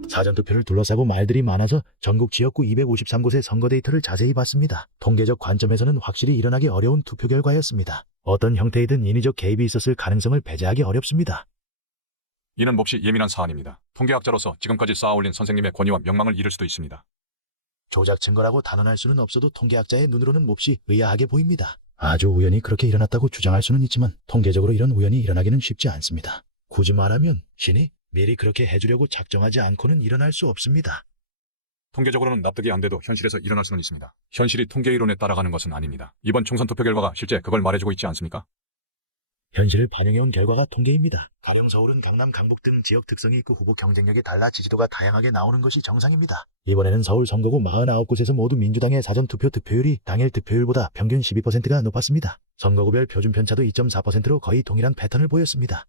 사전투표를 둘러싸고 말들이 많아서 전국 지역구 253곳의 선거 데이터를 자세히 봤습니다. 통계적 관점에서는 확실히 일어나기 어려운 투표 결과였습니다. 어떤 형태이든 인위적 개입이 있었을 가능성을 배제하기 어렵습니다. 이는 몹시 예민한 사안입니다. 통계학자로서 지금까지 쌓아올린 선생님의 권위와 명망을 잃을 수도 있습니다. 조작 증거라고 단언할 수는 없어도 통계학자의 눈으로는 몹시 의아하게 보입니다. 아주 우연히 그렇게 일어났다고 주장할 수는 있지만 통계적으로 이런 우연이 일어나기는 쉽지 않습니다. 굳이 말하면 신이 미리 그렇게 해주려고 작정하지 않고는 일어날 수 없습니다. 통계적으로는 납득이 안 돼도 현실에서 일어날 수는 있습니다. 현실이 통계 이론에 따라가는 것은 아닙니다. 이번 총선 투표 결과가 실제 그걸 말해주고 있지 않습니까? 현실을 반영해온 결과가 통계입니다. 가령 서울은 강남, 강북 등 지역 특성이 있고 후보 경쟁력이 달라 지지도가 다양하게 나오는 것이 정상입니다. 이번에는 서울 선거구 49곳에서 모두 민주당의 사전투표 득표율이 당일 득표율보다 평균 12%가 높았습니다. 선거구별 표준 편차도 2.4%로 거의 동일한 패턴을 보였습니다.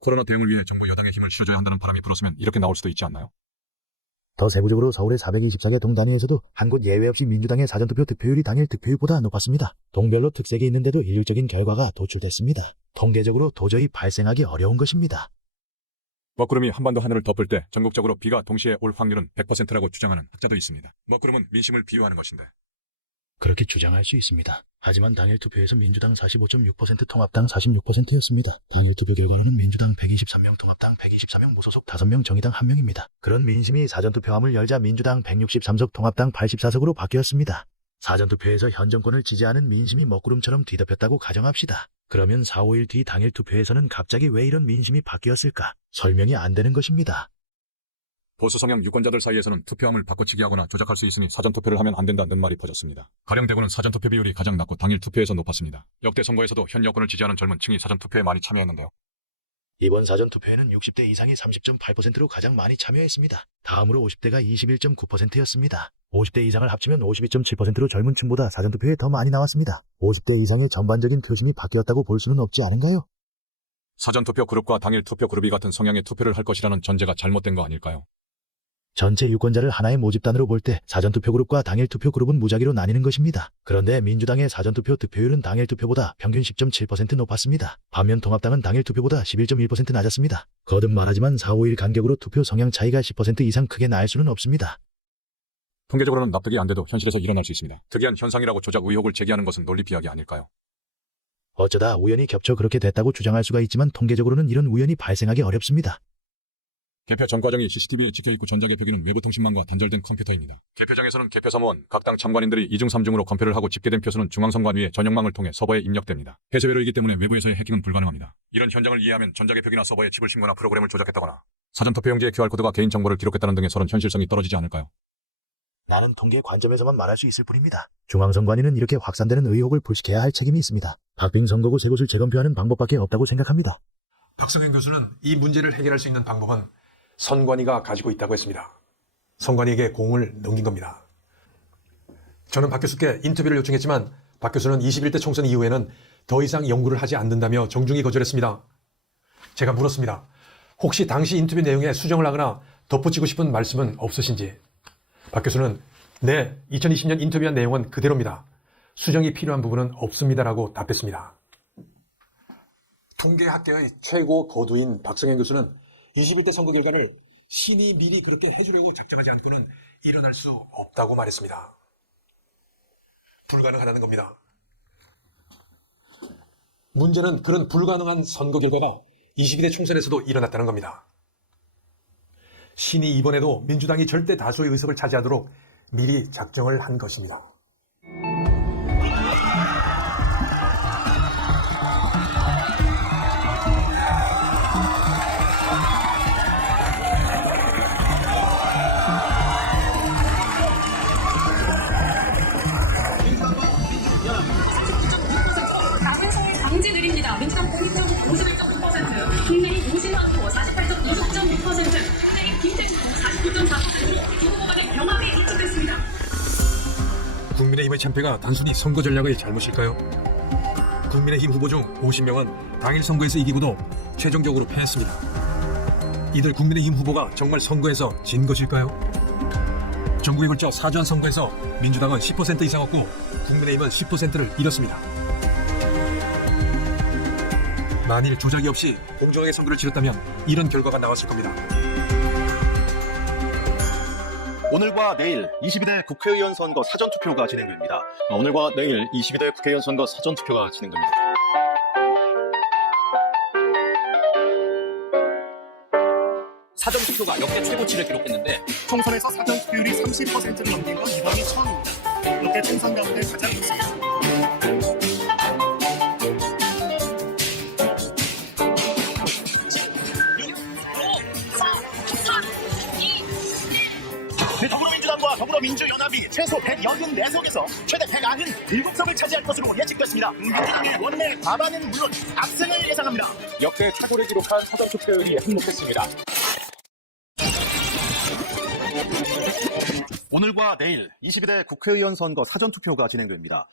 코로나 대응을 위해 정부 여당의 힘을 실어줘야 한다는 바람이 불었으면 이렇게 나올 수도 있지 않나요? 더 세부적으로 서울의 424개 동단위에서도 한 곳 예외 없이 민주당의 사전투표 득표율이 당일 득표율보다 높았습니다. 동별로 특색이 있는데도 일률적인 결과가 도출됐습니다. 통계적으로 도저히 발생하기 어려운 것입니다. 먹구름이 한반도 하늘을 덮을 때 전국적으로 비가 동시에 올 확률은 100%라고 주장하는 학자도 있습니다. 먹구름은 민심을 비유하는 것인데 그렇게 주장할 수 있습니다. 하지만 당일 투표에서 민주당 45.6%, 통합당 46%였습니다. 당일 투표 결과로는 민주당 123명, 통합당 124명, 무소속 5명, 정의당 1명입니다. 그런 민심이 사전투표함을 열자 민주당 163석, 통합당 84석으로 바뀌었습니다. 사전투표에서 현 정권을 지지하는 민심이 먹구름처럼 뒤덮였다고 가정합시다. 그러면 4, 5일 뒤 당일 투표에서는 갑자기 왜 이런 민심이 바뀌었을까? 설명이 안 되는 것입니다. 보수 성향 유권자들 사이에서는 투표함을 바꿔치기하거나 조작할 수 있으니 사전투표를 하면 안 된다는 말이 퍼졌습니다. 가령 대구는 사전투표 비율이 가장 낮고 당일 투표에서 높았습니다. 역대 선거에서도 현 여권을 지지하는 젊은 층이 사전투표에 많이 참여했는데요. 이번 사전투표에는 60대 이상이 30.8%로 가장 많이 참여했습니다. 다음으로 50대가 21.9%였습니다. 50대 이상을 합치면 52.7%로 젊은 층보다 사전투표에 더 많이 나왔습니다. 50대 이상의 전반적인 표심이 바뀌었다고 볼 수는 없지 않은가요? 사전투표 그룹과 당일 투표 그룹이 같은 성향의 투표를 할 것이라는 전제가 잘못된 거 아닐까요? 전체 유권자를 하나의 모집단으로 볼 때 사전투표 그룹과 당일 투표 그룹은 무작위로 나뉘는 것입니다. 그런데 민주당의 사전투표 득표율은 당일 투표보다 평균 10.7% 높았습니다. 반면 통합당은 당일 투표보다 11.1% 낮았습니다. 거듭 말하지만 4-5일 간격으로 투표 성향 차이가 10% 이상 크게 날 수는 없습니다. 통계적으로는 납득이 안 돼도 현실에서 일어날 수 있습니다. 특이한 현상이라고 조작 의혹을 제기하는 것은 논리 비약이 아닐까요? 어쩌다 우연히 겹쳐 그렇게 됐다고 주장할 수가 있지만 통계적으로는 이런 우연이 발생하기 어렵습니다. 개표 전 과정이 CCTV에 찍혀있고 전자개표기는 외부 통신망과 단절된 컴퓨터입니다. 개표장에서는 개표 사무원, 각 당 참관인들이 2중 3중으로 검표를 하고 집계된 표수는 중앙선관위의 전용망을 통해 서버에 입력됩니다. 폐쇄배로이기 때문에 외부에서의 해킹은 불가능합니다. 이런 현장을 이해하면 전자개표기나 서버에 칩을 심거나 프로그램을 조작했다거나 사전투표용지의 QR코드가 개인정보를 기록했다는 등의 설은 현실성이 떨어지지 않을까요? 나는 통계 관점에서만 말할 수 있을 뿐입니다. 중앙선관위는 이렇게 확산되는 의혹을 불식해야 할 책임이 있습니다. 박빙 선거구 세 곳을 재검표하는 방법밖에 없다고 생각합니다. 박성현 교수는 이 문제를 해결할 수 있는 방법은 선관위가 가지고 있다고 했습니다. 선관위에게 공을 넘긴 겁니다. 저는 박 교수께 인터뷰를 요청했지만 박 교수는 21대 총선 이후에는 더 이상 연구를 하지 않는다며 정중히 거절했습니다. 제가 물었습니다. 혹시 당시 인터뷰 내용에 수정을 하거나 덧붙이고 싶은 말씀은 없으신지? 박 교수는 네, 2020년 인터뷰한 내용은 그대로입니다. 수정이 필요한 부분은 없습니다라고 답했습니다. 통계학계의 최고 고두인 박성현 교수는 21대 선거 결과를 신이 미리 그렇게 해주려고 작정하지 않고는 일어날 수 없다고 말했습니다. 불가능하다는 겁니다. 문제는 그런 불가능한 선거 결과가 22대 총선에서도 일어났다는 겁니다. 신이 이번에도 민주당이 절대 다수의 의석을 차지하도록 미리 작정을 한 것입니다. 강제 느립니다. 민주당 공익적 51.9%, 국민이 무심하고 48.6%, 김태균 49.4%, 두 후보 간의 경합이 일치됐습니다. 국민의힘의 참패가 단순히 선거 전략의 잘못일까요? 국민의힘 후보 중 50명은 당일 선거에서 이기고도 최종적으로 패했습니다. 이들 국민의힘 후보가 정말 선거에서 진 것일까요? 전국에 걸쳐 4주한 선거에서 민주당은 10% 이상 얻고 국민의힘은 10%를 잃었습니다. 만일 조작이 없이 공정하게 선거를 치렀다면 이런 결과가 나왔을 겁니다. 오늘과 내일 22대 국회의원 선거 사전투표가 진행됩니다. 오늘과 내일 22대 국회의원 선거 사전투표가 진행됩니다. 사전투표가 역대 최고치를 기록했는데 총선에서 사전투표율이 30%를 넘긴 건 이번이 처음입니다. 역대 총선 가운데 가장 높습니다. 더불어민주당과 더불어민주연합이 최소 184석에서 최대 197석을 차지할 것으로 예측됐습니다. 민주당의 원내 과반은 물론 압승을 예상합니다. 역대 최고를 기록한 사전투표율이 한몫했습니다. 오늘과 내일 22대 국회의원 선거 사전투표가 진행됩니다.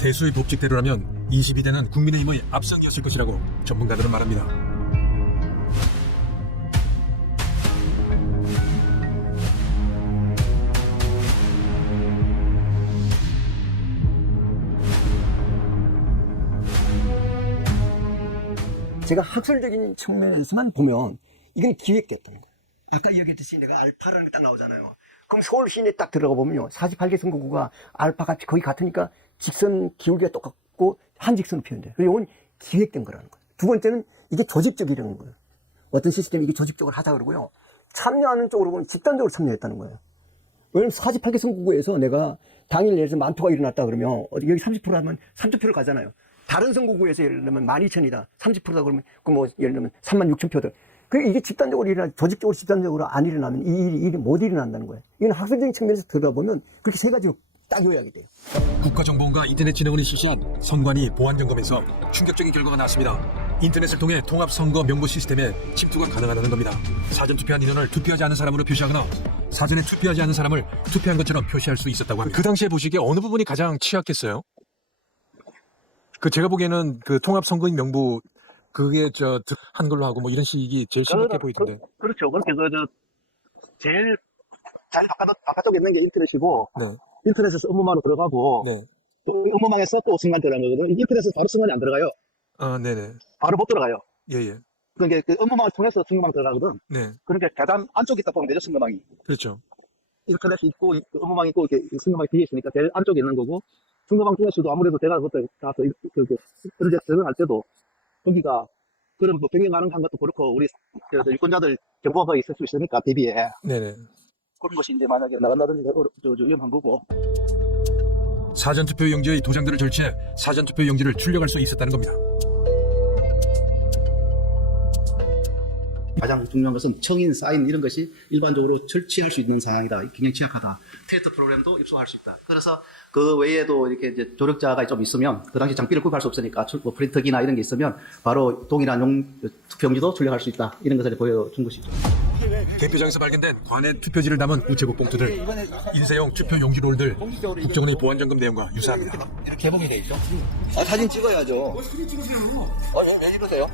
대수의 법칙대로라면 22대는 국민의힘의 압승이었을 것이라고 전문가들은 말합니다. 제가 학술적인 측면에서만 보면 이건 기획됐다는 거예요. 아까 이야기했듯이 내가 알파라는 게 딱 나오잖아요. 그럼 서울 시내 딱 들어가 보면요. 48개 선거구가 알파가 거의 같으니까 직선 기울기가 똑같고 한직선으로 표현돼요. 그리고 이건 기획된 거라는 거예요. 두 번째는 이게 조직적이라는 거예요. 어떤 시스템이 이게 조직적으로 하자 그러고요. 참여하는 쪽으로 보면 집단적으로 참여했다는 거예요. 왜냐면 48개 선거구에서 내가 당일 예를 들어서 만표가 일어났다 그러면 여기 30% 하면 3,000표를 가잖아요. 다른 선거구에서 예를 들면 12,000이다. 30%다 그러면 그 뭐 예를 들면 36,000표들. 이게 집단적으로 조직적으로 집단적으로 안 일어나면 이 일이 못 일어난다는 거예요. 이건 학술적인 측면에서 들어보면 그렇게 세 가지로 딱 요약이 돼요. 국가정보원과 인터넷진흥원이 실시한 선관위 보안점검에서 충격적인 결과가 나왔습니다. 인터넷을 통해 통합선거 명부 시스템에 침투가 가능하다는 겁니다. 사전 투표한 인원을 투표하지 않은 사람으로 표시하거나 사전에 투표하지 않은 사람을 투표한 것처럼 표시할 수 있었다고 합니다. 그 당시에 보시기에 어느 부분이 가장 취약했어요? 제가 보기에는 그 통합선거인 명부 그게 한글로 하고 뭐 이런 식이 제일 심각해 보이던데. 그렇죠. 그렇게 제일 잘 바깥쪽에 있는 게 인터넷이고 네. 인터넷에서 업무망으로 들어가고 또 업무망에서 또 순간 들어가는 거거든요. 인터넷에서 바로 순간이 안 들어가요. 아, 네네. 바로 못 들어가요. 예예. 그러니까 그 업무망을 통해서 순간망 들어가거든. 네. 그러니까 계단 안쪽에 있다 보면 되죠, 순간망이. 그렇죠. 인터넷이 있고 업무망이 있고 이렇게 순간망이 뒤에 있으니까 제일 안쪽에 있는 거고 순간망 중에서도 아무래도 제가 그때 가서 그런데 들어갈 때도 거기가 그런 뭐 변경 가능한 것도 그렇고 우리 유권자들 정보가 있을 수 있으니까 대비해. 네네. 그런 것이 이제 만약에 나간다든지 위험한 거고. 사전투표 용지의 도장들을 절취해 사전투표 용지를 출력할 수 있었다는 겁니다. 가장 중요한 것은 청인, 사인 이런 것이 일반적으로 절취할 수 있는 상황이다. 굉장히 취약하다. 테스트 프로그램도 입수할 수 있다. 그래서 그 외에도 이렇게 이제 조력자가 좀 있으면 그 당시 장비를 구입할 수 없으니까 뭐 프린터기나 이런 게 있으면 바로 동일한 투표용지도 출력할 수 있다. 이런 것을 보여준 것이죠. 개표장에서 발견된 관외 투표지를 담은 우체국 봉투들, 인쇄용 투표 용지 롤들 국정원의 보안점검 내용과 유사합니다. 이렇게 개봉이 돼 있죠? 사진 찍어야죠. 왜 이러세요?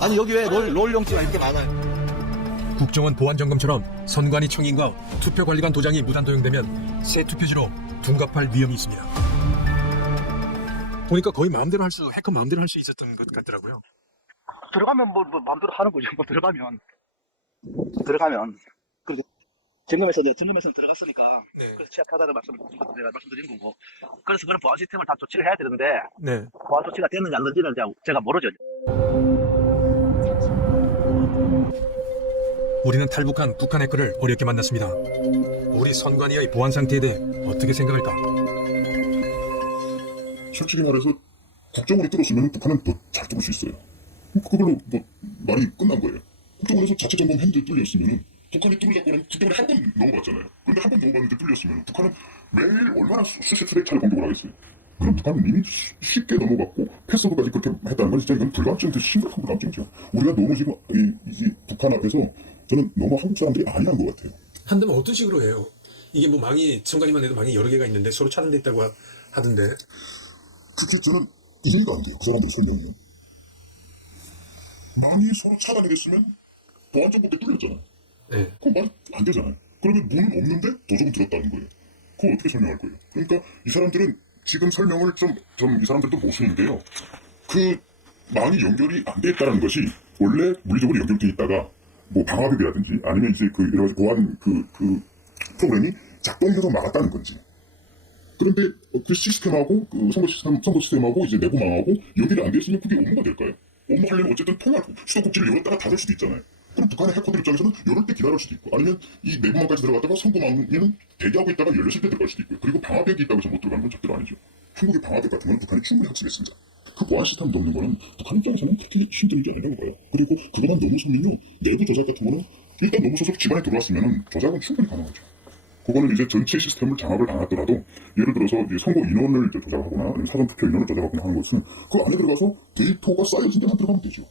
아니 여기 왜 롤 용지가 이렇게 많아요? 국정원 보안점검처럼 선관위 청인과 투표관리관 도장이 무단 도용되면 새 투표지로 둔갑할 위험이 있습니다. 보니까 거의 해커 마음대로 할 수 있었던 것 같더라고요. 들어가면 뭐 마음대로 하는 거죠. 뭐 들어가면 그렇게 점검에서 들어갔으니까 그래서 취약하다는 말씀을 제가 말씀드린 거고 그래서 그런 보안 시스템을 다 조치를 해야 되는데 네. 보안 조치가 됐는지 안 됐는지는 제가 모르죠. 우리는 탈북한 북한 해커를 어렵게 만났습니다. 우리 선관위의 보안 상태에 대해 어떻게 생각할까? 솔직히 말해서 국정원이 뚫었으면 북한은 더 잘 뚫을 수 있어요. 그걸로 뭐 말이 끝난 거예요. 국정원에서 자체 점검 핸들 뚫렸으면 북한이 뚫으자고 하면 국정원에 한 번 넘어봤잖아요. 그런데 한 번 넘어봤는데 뚫렸으면 북한은 매일 얼마나 수십 수백 차례 공격을 하겠어요. 그럼 북한은 이미 쉽게 넘어갔고 패스오브까지 그렇게 했다는 건 진짜 이건 불가증인데 심각한 불가증이죠. 우리가 너무 지금 이 북한 앞에서 저는 너무 한국 사람들이 아니란 것 같아요. 한다면 어떤 식으로 해요? 이게 뭐 망이 선관위만 해도 망이 여러 개가 있는데 서로 차단돼 있다고 하던데. 그게 저는 이해가 안 돼요. 그 사람들 설명이. 망이 서로 차단이 됐으면 보안정보께 뚫렸잖아요. 네. 그건 말이 안 되잖아요. 그러면 문은 없는데 도적은 들었다는 거예요. 그걸 어떻게 설명할 거예요? 그러니까 이 사람들은 지금 설명을 좀 이 사람들도 모순인데요. 그 망이 연결이 안 돼 있다는 것이 원래 물리적으로 연결돼 있다가 뭐 방화벽이라든지 아니면 이제 그 여러 가지 보안 그 프로그램이 작동해서 막았다는 건지. 그런데 그 시스템하고 그 선거 시스템하고 이제 내부망하고 연결이 안 돼 있으면 그게 업무가 될까요? 업무하려면 어쨌든 통화 수도꼭지를 열었다가 닫을 수도 있잖아요. 그럼 북한의 해커들 입장에서는 열을 때 기다릴 수도 있고 아니면 이 내부망까지 들어갔다가 선거망에는 대기하고 있다가 열렸을 때 들어갈 수도 있고요. 그리고 방화벽이 있다고 해서 못 들어가는 건 절대로 아니죠. 한국의 방화벽 같은 건 북한이 충분히 학습했습니다. 그 보안 시스템 넣는 거는 북한 입장에서는 그렇게 힘든 일이 아니라고 봐요. 그리고 그거만 넘어서면요 내부 조작 같은 거는 일단 넘어서서 집안에 들어왔으면 조작은 충분히 가능하죠. 그거는 이제 전체 시스템을 장악을 안 하더라도 예를 들어서 이제 선거 인원을 이제 조작하거나 아니면 사전 투표 인원을 조작하거나 하는 것은 그 안에 들어가서 데이터가 쌓여진 데만 들어가면 되죠.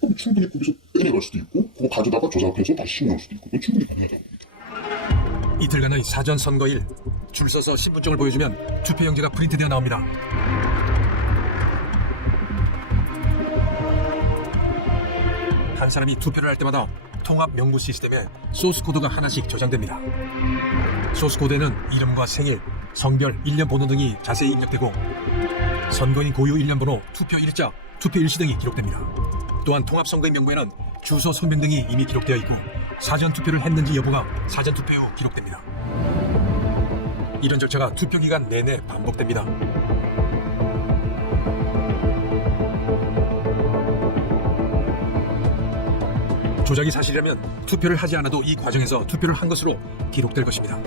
그럼 충분히 거기서 빼내갈 수도 있고 그거 가져다가 조작해서 다시 심어올 수도 있고 그건 충분히 가능하다고 봅니다. 이틀간의 사전 선거일 줄 서서 신분증을 보여주면 투표용지가 프린트되어 나옵니다. 한 사람이 투표를 할 때마다 통합 명부 시스템에 소스 코드가 하나씩 저장됩니다. 소스 코드에는 이름과 생일, 성별, 일련 번호 등이 자세히 입력되고 선거인 고유 일련 번호, 투표 일자, 투표 일시 등이 기록됩니다. 또한 통합 선거인 명부에는 주소, 선명 등이 이미 기록되어 있고 사전 투표를 했는지 여부가 사전 투표 후 기록됩니다. 이런 절차가 투표 기간 내내 반복됩니다. 조작이 사실이라면 투표를 하지 않아도 이 과정에서 투표를 한 것으로 기록될 것입니다.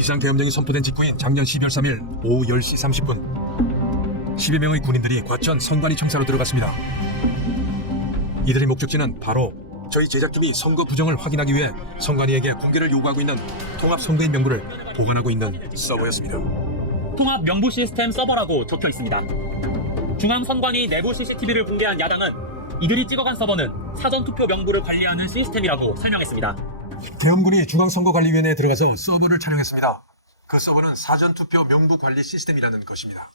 비상계엄령이 선포된 직후인 작년 12월 3일 오후 10시 30분 12명의 군인들이 과천 선관위 청사로 들어갔습니다. 이들의 목적지는 바로 저희 제작팀이 선거 부정을 확인하기 위해 선관위에게 공개를 요구하고 있는 통합선거인 명부를 보관하고 있는 서버였습니다. 통합 명부 시스템 서버라고 적혀 있습니다. 중앙선관위 내부 CCTV를 공개한 야당은 이들이 찍어간 서버는 사전투표 명부를 관리하는 시스템이라고 설명했습니다. 계엄군이 중앙선거관리위원회에 들어가서 서버를 촬영했습니다. 그 서버는 사전투표 명부 관리 시스템이라는 것입니다.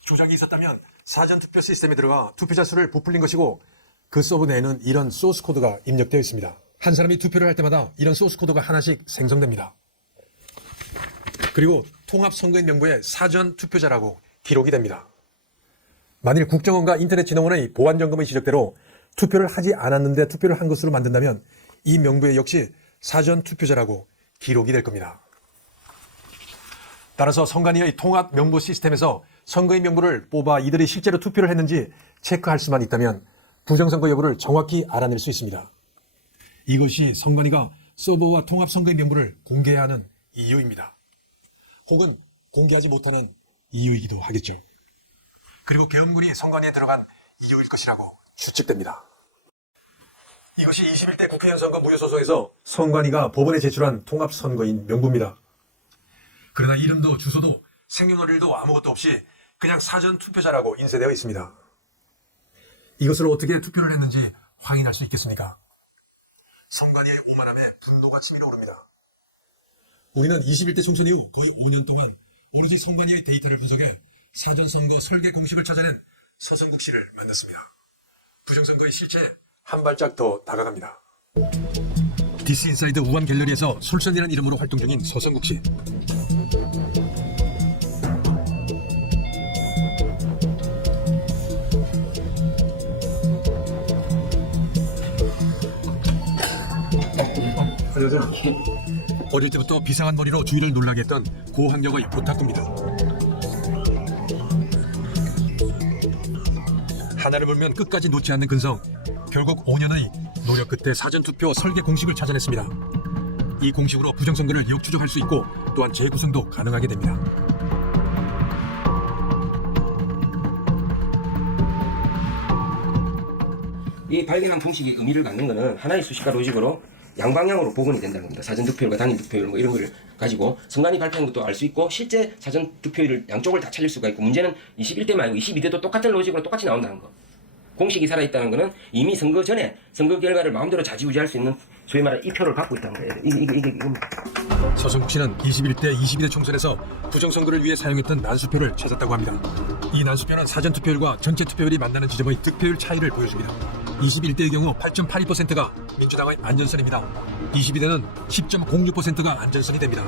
조작이 있었다면 사전투표 시스템에 들어가 투표자 수를 부풀린 것이고 그 서버 내에는 이런 소스 코드가 입력되어 있습니다. 한 사람이 투표를 할 때마다 이런 소스 코드가 하나씩 생성됩니다. 그리고 통합선거인 명부에 사전투표자라고 기록이 됩니다. 만일 국정원과 인터넷진흥원의 보안점검의 지적대로 투표를 하지 않았는데 투표를 한 것으로 만든다면 이 명부에 역시 사전투표자라고 기록이 될 겁니다. 따라서 선관위의 통합 명부 시스템에서 선거인 명부를 뽑아 이들이 실제로 투표를 했는지 체크할 수만 있다면 부정선거 여부를 정확히 알아낼 수 있습니다. 이것이 선관위가 서버와 통합 선거인 명부를 공개해야 하는 이유입니다. 혹은 공개하지 못하는 이유이기도 하겠죠. 그리고 계엄군이 선관위에 들어간 이유일 것이라고 추측됩니다. 이것이 21대 국회의원 선거 무효소송에서 선관위가 법원에 제출한 통합 선거인 명부입니다. 그러나 이름도 주소도 생년월일도 아무것도 없이 그냥 사전투표자라고 인쇄되어 있습니다. 이것을 어떻게 투표를 했는지 확인할 수 있겠습니까? 선관위의 오만함에 분노가 치밀어 오릅니다. 우리는 21대 총선 이후 거의 5년 동안 오로지 선관위의 데이터를 분석해 사전선거 설계 공식을 찾아낸 서성국 씨를 만났습니다. 부정선거의 실체에 한 발짝 더 다가갑니다. 디스인사이드 우한 갤러리에서 솔선이라는 이름으로 활동 중인 서성국 씨. 안녕하세요. 어릴 때부터 비상한 머리로 주위를 놀라게 했던 고학력의 오타쿠입니다. 하나를 몰면 끝까지 놓지 않는 근성. 결국 5년의 노력 끝에 사전투표 설계 공식을 찾아냈습니다. 이 공식으로 부정선거를 역추적할 수 있고 또한 재구성도 가능하게 됩니다. 이 발견한 공식이 의미를 갖는 것은 하나의 수식과 로직으로 양방향으로 복원이 된다는 겁니다. 사전투표율과 당일투표율 뭐 이런 걸 가지고 선관위 발표한 것도 알 수 있고 실제 사전투표율을 양쪽을 다 찾을 수가 있고 문제는 21대만 아니고 22대도 똑같은 로직으로 똑같이 나온다는 거. 공식이 살아있다는 것은 이미 선거 전에 선거 결과를 마음대로 좌지우지할 수 있는 소위 말하는 이 표를 갖고 있다는 거예요. 이게 서성국 씨는 21대, 22대 총선에서 부정선거를 위해 사용했던 난수표를 찾았다고 합니다. 이 난수표는 사전투표율과 전체 투표율이 만나는 지점의 득표율 차이를 보여줍니다. 21대의 경우 8.82%가 민주당의 안전선입니다. 22대는 10.06%가 안전선이 됩니다.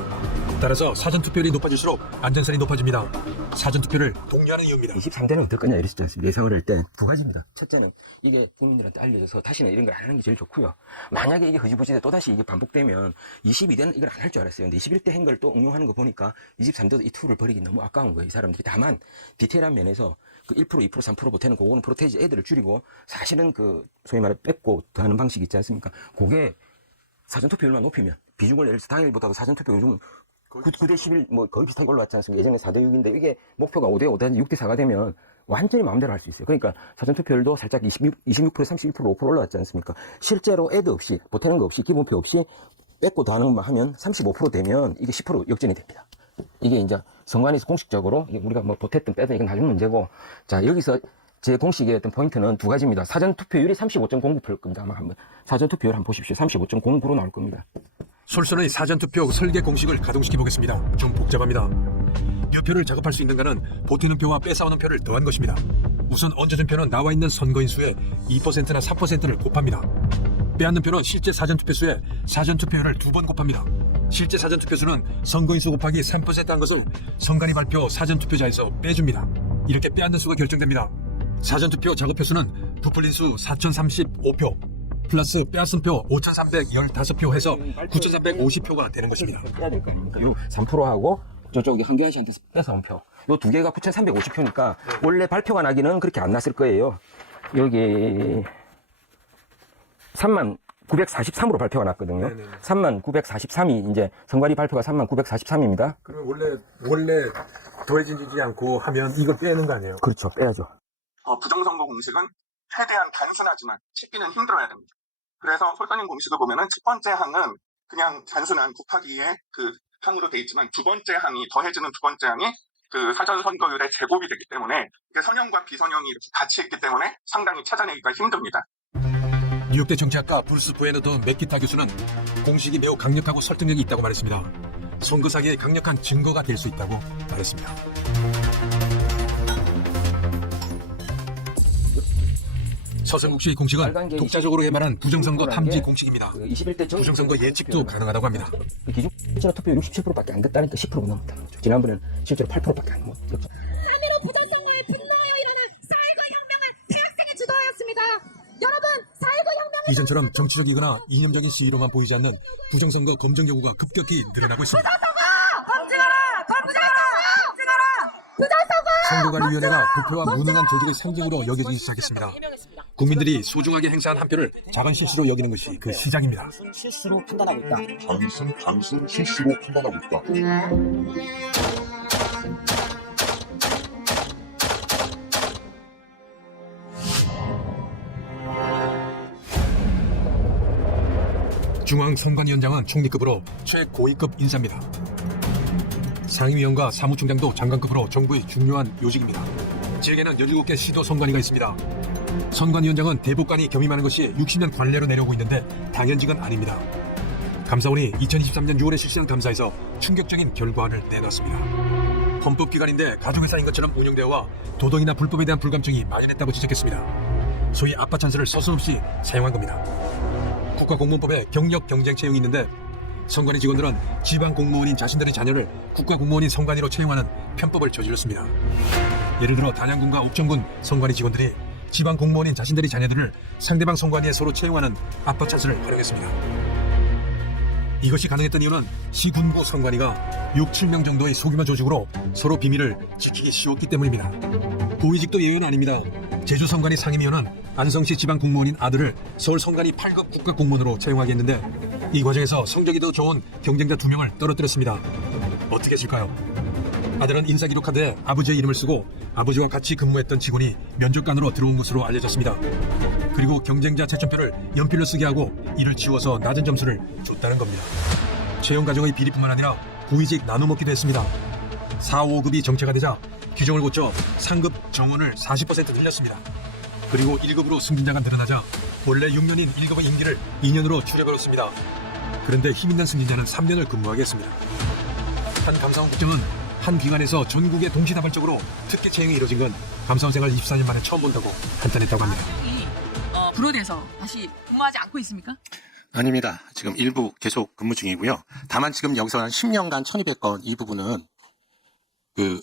따라서 사전투표율이 높아질수록 안전선이 높아집니다. 사전투표를 독려하는 이유입니다. 23대는 어떨 거냐 이랬을 때 예상을 할 때 두 가지입니다. 첫째는 이게 국민들한테 알려져서 다시는 이런 걸 안 하는 게 제일 좋고요. 만약에 이게 흐지부지돼 또다시 이게 반복되면 22대는 이걸 안 할 줄 알았어요. 근데 21대 한 걸 또 응용하는 거 보니까 23대도 이 툴을 버리기 너무 아까운 거예요. 이 사람들이. 다만 디테일한 면에서 그 1%, 2%, 3% 보태는 그거는 프로테이지 애들을 줄이고 사실은 그 소위 말해 뺏고 더하는 방식이 있지 않습니까? 그게 사전투표율만 높이면 비중을 예를 들어서 당일보다도 사전투표 요즘 9대 11 뭐 거의 비슷하게 올라왔지 않습니까? 예전에 4대 6인데 이게 목표가 5대 5대 6대 4가 되면 완전히 마음대로 할 수 있어요. 그러니까 사전투표율도 살짝 26%, 32%, 5% 올라왔지 않습니까? 실제로 애드 없이 보태는 거 없이 기본표 없이 뺏고 더하는 것만 하면 35% 되면 이게 10% 역전이 됩니다. 이게 이제 선관위에서 공식적으로 우리가 뭐 보탰든 빼든 이건 나중 문제고, 자 여기서 제 공식의 어떤 포인트는 두 가지입니다. 사전투표율이 35.09%일 겁니다. 아마 한번 사전투표율 한번 보십시오. 35.09% 나올 겁니다. 솔선의 사전투표 설계 공식을 가동시켜 보겠습니다. 좀 복잡합니다. 몇 표를 작업할 수 있는가는 보태는 표와 뺏어오는 표를 더한 것입니다. 우선 얹어준 표는 나와 있는 선거인 수의 2%나 4%를 곱합니다. 빼앗는 표는 실제 사전투표수에 사전투표율을 2번 곱합니다. 실제 사전투표수는 선거인 수 곱하기 3%한 것을 선관위 발표 사전투표자에서 빼줍니다. 이렇게 빼앗는 수가 결정됩니다. 사전투표 작업표수는 부풀린 수 4,035표 플러스 빼앗은 표 5,315표 해서 9,350표가 되는 것입니다. 빼야 될 거 아닙니까? 요 3%하고 저쪽 한규환 씨한테 뺏어온 표. 요 두 개가 9,350표니까 원래 발표가 나기는 그렇게 안 났을 거예요. 여기 3만 943으로 발표가 났거든요. 3943이 이제 선관위 발표가 3943입니다. 그러면 원래 더해지지 않고 하면 이걸 빼는 거 아니에요? 그렇죠. 빼야죠. 부정선거 공식은 최대한 단순하지만 찾기는 힘들어야 됩니다. 그래서 솔선님 공식을 보면은 첫 번째 항은 그냥 단순한 곱하기의 그 항으로 돼 있지만 두 번째 항이 더해지는 두 번째 항이 그 사전 선거율의 제곱이 되기 때문에 이게 선형과 비선형이 이렇게 같이 있기 때문에 상당히 찾아내기가 힘듭니다. 뉴욕대 정치학과 브루스 부에너더 맥기타 교수는 공식이 매우 강력하고 설득력이 있다고 말했습니다. 선거 사기의 강력한 증거가 될 수 있다고 말했습니다. 서승국 씨의 공식은 독자적으로 개발한 부정선거 탐지 공식입니다. 21대 부정선거 예측도 가능하다고 합니다. 기준 투표율 67%밖에 안 됐다니까 10%가 넘었다. 지난번에는 실제로 8%밖에 안 넘었죠. 3.15 부정선거에 분노하여 일어난 4.19 혁명은 대학생의 주도하였습니다. 여러분, 4.19 혁명은 이전처럼 정치적이거나 이념적인 시위로만 보이지 않는 부정선거 검증 경우가 급격히 늘어나고 있습니다. 선거관리위원회가 부표와 무능한 조직의 상징으로 여겨지기 시작했습니다. 국민들이 소중하게 행사한 한 표를 작은 실수로 여기는 것이 그 시작입니다. 실수로 판단하고 있다. 단순 실수로 판단하고 있다. 중앙선관위원장은 총리급으로 최고위급 인사입니다. 상임위원과 사무총장도 장관급으로 정부의 중요한 요직입니다. 지역에는 17개 시도 선관위가 있습니다. 선관위원장은 대법관이 겸임하는 것이 60년 관례로 내려오고 있는데 당연직은 아닙니다. 감사원이 2023년 6월에 실시한 감사에서 충격적인 결과를 내놨습니다. 헌법기관인데 가족회사인 것처럼 운영되어와 도덕이나 불법에 대한 불감증이 만연했다고 지적했습니다. 소위 아빠 찬스를 서슴없이 사용한 겁니다. 국가공무원법에 경력 경쟁 채용이 있는데 선관위 직원들은 지방 공무원인 자신들의 자녀를 국가공무원인 선관위로 채용하는 편법을 저질렀습니다. 예를 들어 단양군과 옥천군 선관위 직원들이 지방 공무원인 자신들의 자녀들을 상대방 선관위에 서로 채용하는 아빠 찬스를 활용했습니다. 이것이 가능했던 이유는 시군구 선관위가 6, 7명 정도의 소규모 조직으로 서로 비밀을 지키기 쉬웠기 때문입니다. 고위직도 예외는 아닙니다. 제주 선관위 상임위원은 안성시 지방 공무원인 아들을 서울 선관위 8급 국가공무원으로 채용하게 했는데 이 과정에서 성적이 더 좋은 경쟁자 2명을 떨어뜨렸습니다. 어떻게 했을까요? 아들은 인사기록카드에 아버지의 이름을 쓰고 아버지와 같이 근무했던 직원이 면접관으로 들어온 것으로 알려졌습니다. 그리고 경쟁자 채점표를 연필로 쓰게 하고 이를 지워서 낮은 점수를 줬다는 겁니다. 채용 과정의 비리뿐만 아니라 고위직 나눠먹기도 했습니다. 4, 5급이 정체가 되자 규정을 고쳐 상급 정원을 40% 늘렸습니다. 그리고 1급으로 승진자가 늘어나자 원래 6년인 1급의 임기를 2년으로 줄여버렸습니다. 그런데 힘있는 승진자는 3년을 근무하게 했습니다. 한 감사원 국장은 한 기관에서 전국에 동시다발적으로 특혜 채용이 이루어진 건 감사원 생활 24년 만에 처음 본다고 한탄했다고 합니다. 불어돼서 다시 근무하지 않고 있습니까? 아닙니다. 지금 일부 계속 근무 중이고요. 다만 지금 여기서 한 10년간 1200건 이 부분은 그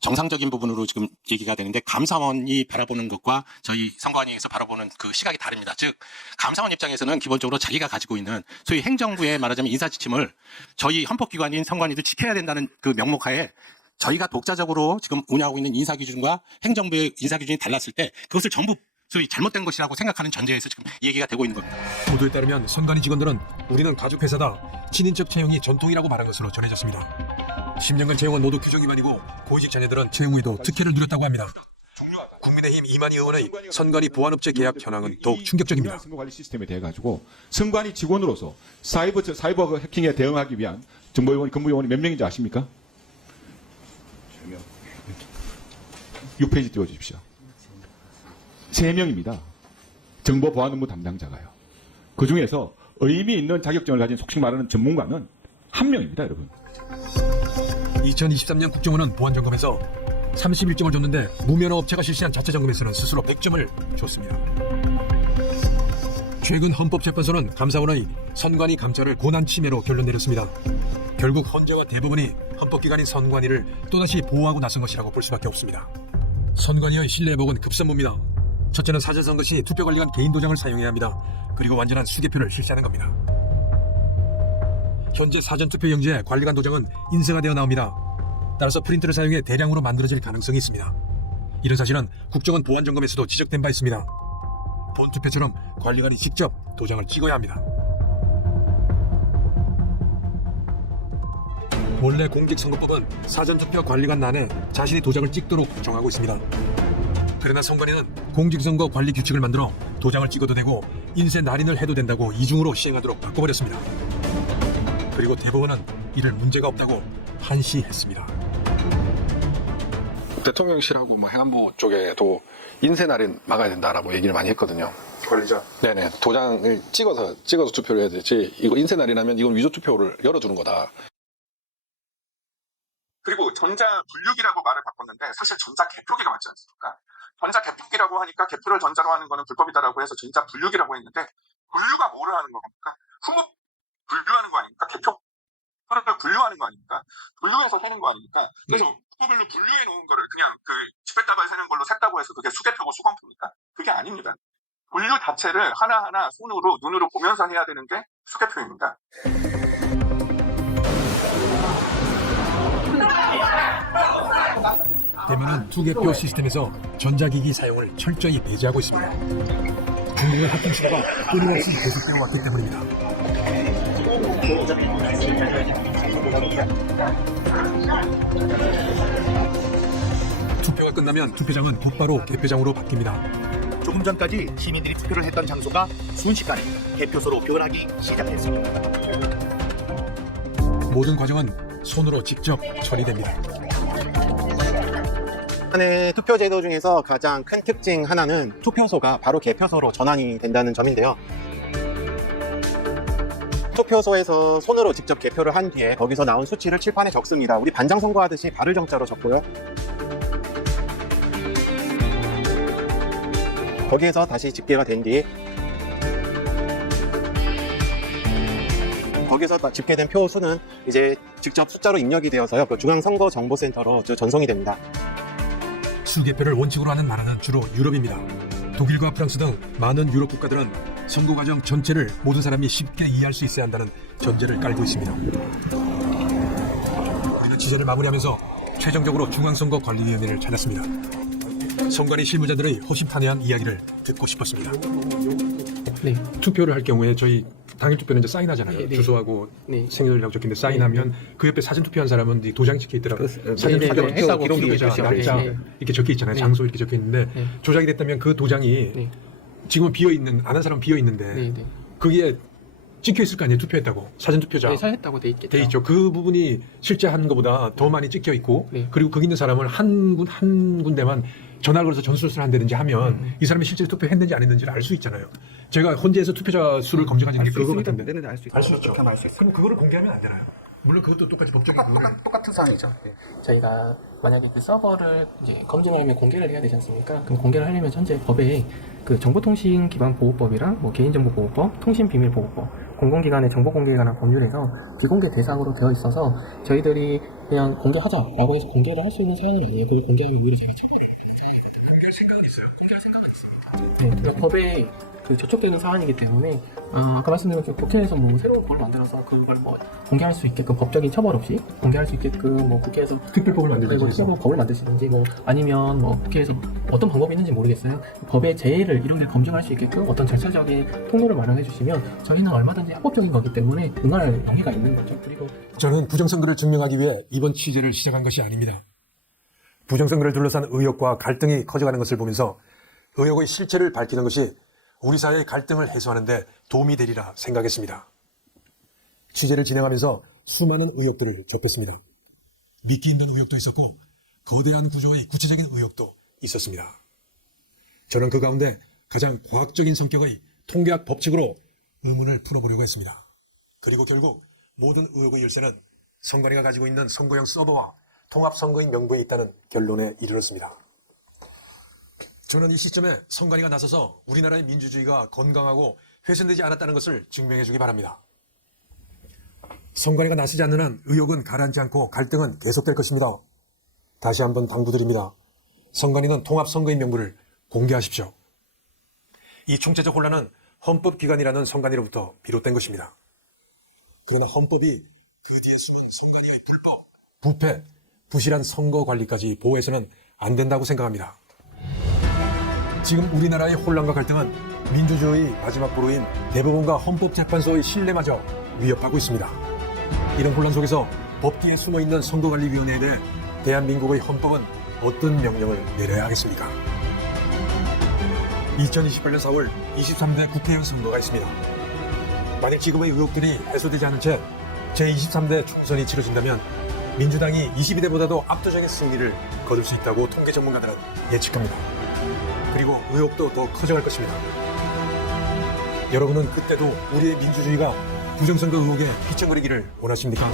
정상적인 부분으로 지금 얘기가 되는데 감사원이 바라보는 것과 저희 선관위에서 바라보는 그 시각이 다릅니다. 즉 감사원 입장에서는 기본적으로 자기가 가지고 있는 소위 행정부의 말하자면 인사지침을 저희 헌법기관인 선관위도 지켜야 된다는 그 명목하에 저희가 독자적으로 지금 운영하고 있는 인사기준과 행정부의 인사기준이 달랐을 때 그것을 전부 소위 잘못된 것이라고 생각하는 전제에서 지금 얘기가 되고 있는 겁니다. 보도에 따르면 선관위 직원들은 우리는 가족회사다, 친인척 채용이 전통이라고 말한 것으로 전해졌습니다. 10년간 채용은 모두 규정 위반이고 고위직 자녀들은 채용 후에도 특혜를 누렸다고 합니다. 국민의힘 이만희 의원의 선관위 보안업체 계약 현황은 더욱 충격적입니다. 선거관리 시스템에 대해 가지고 선관위 직원으로서 사이버 해킹에 대응하기 위한 정보요원이 근무요원이 몇 명인지 아십니까? 6페이지 띄워주십시오. 3명입니다. 정보보안 업무 담당자가요. 그 중에서 의미 있는 자격증을 가진 속칭 말하는 전문가는 1명입니다, 여러분. 2023년 국정원은 보안점검에서 31점을 줬는데 무면허 업체가 실시한 자체 점검에서는 스스로 100점을 줬습니다. 최근 헌법재판소는 감사원의 선관위 감찰을 고난 침해로 결론 내렸습니다. 결국 헌재와 대법원이 헌법기관인 선관위를 또다시 보호하고 나선 것이라고 볼 수밖에 없습니다. 선관위의 신뢰 회복은 급선무입니다. 첫째는 사전선거 시 투표관리관 개인 도장을 사용해야 합니다. 그리고 완전한 수개표를 실시하는 겁니다. 현재 사전투표용지에 관리관 도장은 인쇄가 되어 나옵니다. 따라서 프린터를 사용해 대량으로 만들어질 가능성이 있습니다. 이런 사실은 국정원 보안점검에서도 지적된 바 있습니다. 본투표처럼 관리관이 직접 도장을 찍어야 합니다. 원래 공직선거법은 사전투표 관리관란에 자신이 도장을 찍도록 정하고 있습니다. 그러나 선관위는 공직선거 관리 규칙을 만들어 도장을 찍어도 되고 인쇄 날인을 해도 된다고 이중으로 시행하도록 바꿔버렸습니다. 그리고 대법원은 이를 문제가 없다고 한시했습니다. 대통령실하고 뭐 행안부 쪽에도 인쇄 날인 막아야 된다라고 얘기를 많이 했거든요. 관리자? 네네. 도장을 찍어서 투표를 해야 되지. 이거 인쇄 날인하면 이건 위조 투표를 열어두는 거다. 그리고 전자 분류기라고 말을 바꿨는데 사실 전자 개표기가 맞지 않습니까? 전자 개표기라고 하니까 개표를 전자로 하는 거는 불법이다라고 해서 전자 분류기라고 했는데 분류가 뭐를 하는 겁니까? 후보 분류하는 거 아닙니까? 개표를 분류하는 거 아닙니까? 분류해서 세는 거 아닙니까? 그래서 후보별로 분류해 놓은 거를 그냥 그 집에다가 세는 걸로 샜다고 해서 그게 수개표고 수검표입니까? 그게 아닙니다. 분류 자체를 하나하나 손으로 눈으로 보면서 해야 되는 게 수개표입니다. 대만은 투개표 시스템에서 전자기기 사용을 철저히 배제하고 있습니다. 중국의 합동 시도가 끊임없이 계속되어 왔기 때문입니다. 투표가 끝나면 투표장은 곧바로 개표장으로 바뀝니다. 조금 전까지 시민들이 투표를 했던 장소가 순식간에 개표소로 변하기 시작했습니다. 모든 과정은 손으로 직접 처리됩니다. 한해 투표제도 중에서 가장 큰 특징 하나는 투표소가 바로 개표소로 전환이 된다는 점인데요. 투표소에서 손으로 직접 개표를 한 뒤에 거기서 나온 수치를 칠판에 적습니다. 우리 반장 선거하듯이 발을 정자로 적고요. 거기에서 다시 집계가 된 뒤 거기서 집계된 표 수는 이제 직접 숫자로 입력이 되어서요. 그 중앙선거정보센터로 전송이 됩니다. 수개표를 원칙으로 하는 나라는 주로 유럽입니다. 독일과 프랑스 등 많은 유럽 국가들은 선거 과정 전체를 모든 사람이 쉽게 이해할 수 있어야 한다는 전제를 깔고 있습니다. 우리는 취재를 마무리하면서 최종적으로 중앙선거관리위원회를 찾았습니다. 선관위 실무자들의 허심탄회한 이야기를 듣고 싶었습니다. 네. 투표를 할 경우에 저희 당일 투표는 이제 사인하잖아요. 네, 네. 주소하고 네. 생일이라고 적힌데 사인하면 그 옆에 사전 투표한 사람은 이 도장이 적혀 있더라고요. 사전 투표 했다고 기록 계좌, 날짜 네. 이렇게 적혀 있잖아요. 네. 장소 이렇게 적혀 있는데 네. 조작이 됐다면 그 도장이 네. 지금은 비어 있는 안 한 사람 비어 있는데 네, 네. 그게 찍혀 있을 거 아니에요. 투표했다고 사전 투표자 네, 사했다고 돼 있겠죠. 돼 있죠. 그 부분이 실제 한 것보다 더 많이 찍혀 있고 네. 그리고 거기 있는 사람을 한 군데만 전화를 걸어서 전수를 한다든지 하면 이 사람이 실제 투표했는지 안 했는지를 알 수 있잖아요. 제가 혼자서 투표자 수를 검증한 게 그거 같은데. 알 수 있죠. 그럼 그거를 공개하면 안 되나요? 물론 그것도 똑같이 법적인 똑같은 사항이죠. 네. 저희가 만약에 그 서버를 이제 검증을 하면 공개를 해야 되지 않습니까? 그럼 공개를 하려면 현재 법에 그 정보통신기반보호법이랑 뭐 개인정보보호법, 통신비밀보호법, 공공기관의 정보공개에 관한 법률에서 비공개 대상으로 되어 있어서 저희들이 그냥 공개하자라고 해서 공개를 할 수 있는 사안은 아니에요. 그걸 공개하면 오히려 제가 처벌을 공개할 생각은 있어요. 공개할 생각은 있습니다. 네, 그러니까 법에 그 저촉되는 사안이기 때문에 아까 말씀드린 것처럼 국회에서 뭐 새로운 법을 만들어서 그걸 뭐 공개할 수 있게끔 법적인 처벌 없이 공개할 수 있게끔 뭐 국회에서 특별법을 만들든지 법을 만드시든지 뭐 아니면 뭐 국회에서 어떤 방법이 있는지 모르겠어요. 법의 제의를 이런 게 검증할 수 있게끔 어떤 절차적인 통로를 마련해 주시면 저희는 얼마든지 합법적인 거기 때문에 응할 용의가 있는 거죠. 그리고 저는 부정선거를 증명하기 위해 이번 취재를 시작한 것이 아닙니다. 부정선거를 둘러싼 의혹과 갈등이 커져가는 것을 보면서 의혹의 실체를 밝히는 것이 우리 사회의 갈등을 해소하는 데 도움이 되리라 생각했습니다. 취재를 진행하면서 수많은 의혹들을 접했습니다. 믿기 힘든 의혹도 있었고 거대한 구조의 구체적인 의혹도 있었습니다. 저는 그 가운데 가장 과학적인 성격의 통계학 법칙으로 의문을 풀어보려고 했습니다. 그리고 결국 모든 의혹의 열쇠는 선관위가 가지고 있는 선거용 서버와 통합선거인 명부에 있다는 결론에 이르렀습니다. 저는 이 시점에 선관위가 나서서 우리나라의 민주주의가 건강하고 훼손되지 않았다는 것을 증명해 주기 바랍니다. 선관위가 나서지 않는 한 의혹은 가라앉지 않고 갈등은 계속될 것입니다. 다시 한번 당부드립니다. 선관위는 통합선거인 명부를 공개하십시오. 이 총체적 혼란은 헌법기관이라는 선관위로부터 비롯된 것입니다. 그러나 헌법이 그 뒤에 숨은 선관위의 불법, 부패, 부실한 선거관리까지 보호해서는 안 된다고 생각합니다. 지금 우리나라의 혼란과 갈등은 민주주의 마지막 보루인 대법원과 헌법재판소의 신뢰마저 위협하고 있습니다. 이런 혼란 속에서 법 뒤에 숨어있는 선거관리위원회에 대해 대한민국의 헌법은 어떤 명령을 내려야 하겠습니까? 2028년 4월 23대 국회의원 선거가 있습니다. 만약 지금의 의혹들이 해소되지 않은 채 제23대 총선이 치러진다면 민주당이 22대보다도 압도적인 승리를 거둘 수 있다고 통계 전문가들은 예측합니다. 그리고 의혹도 더 커져갈 것입니다. 여러분은 그때도 우리의 민주주의가 부정선거 의혹에 휘청거리기를 원하십니까?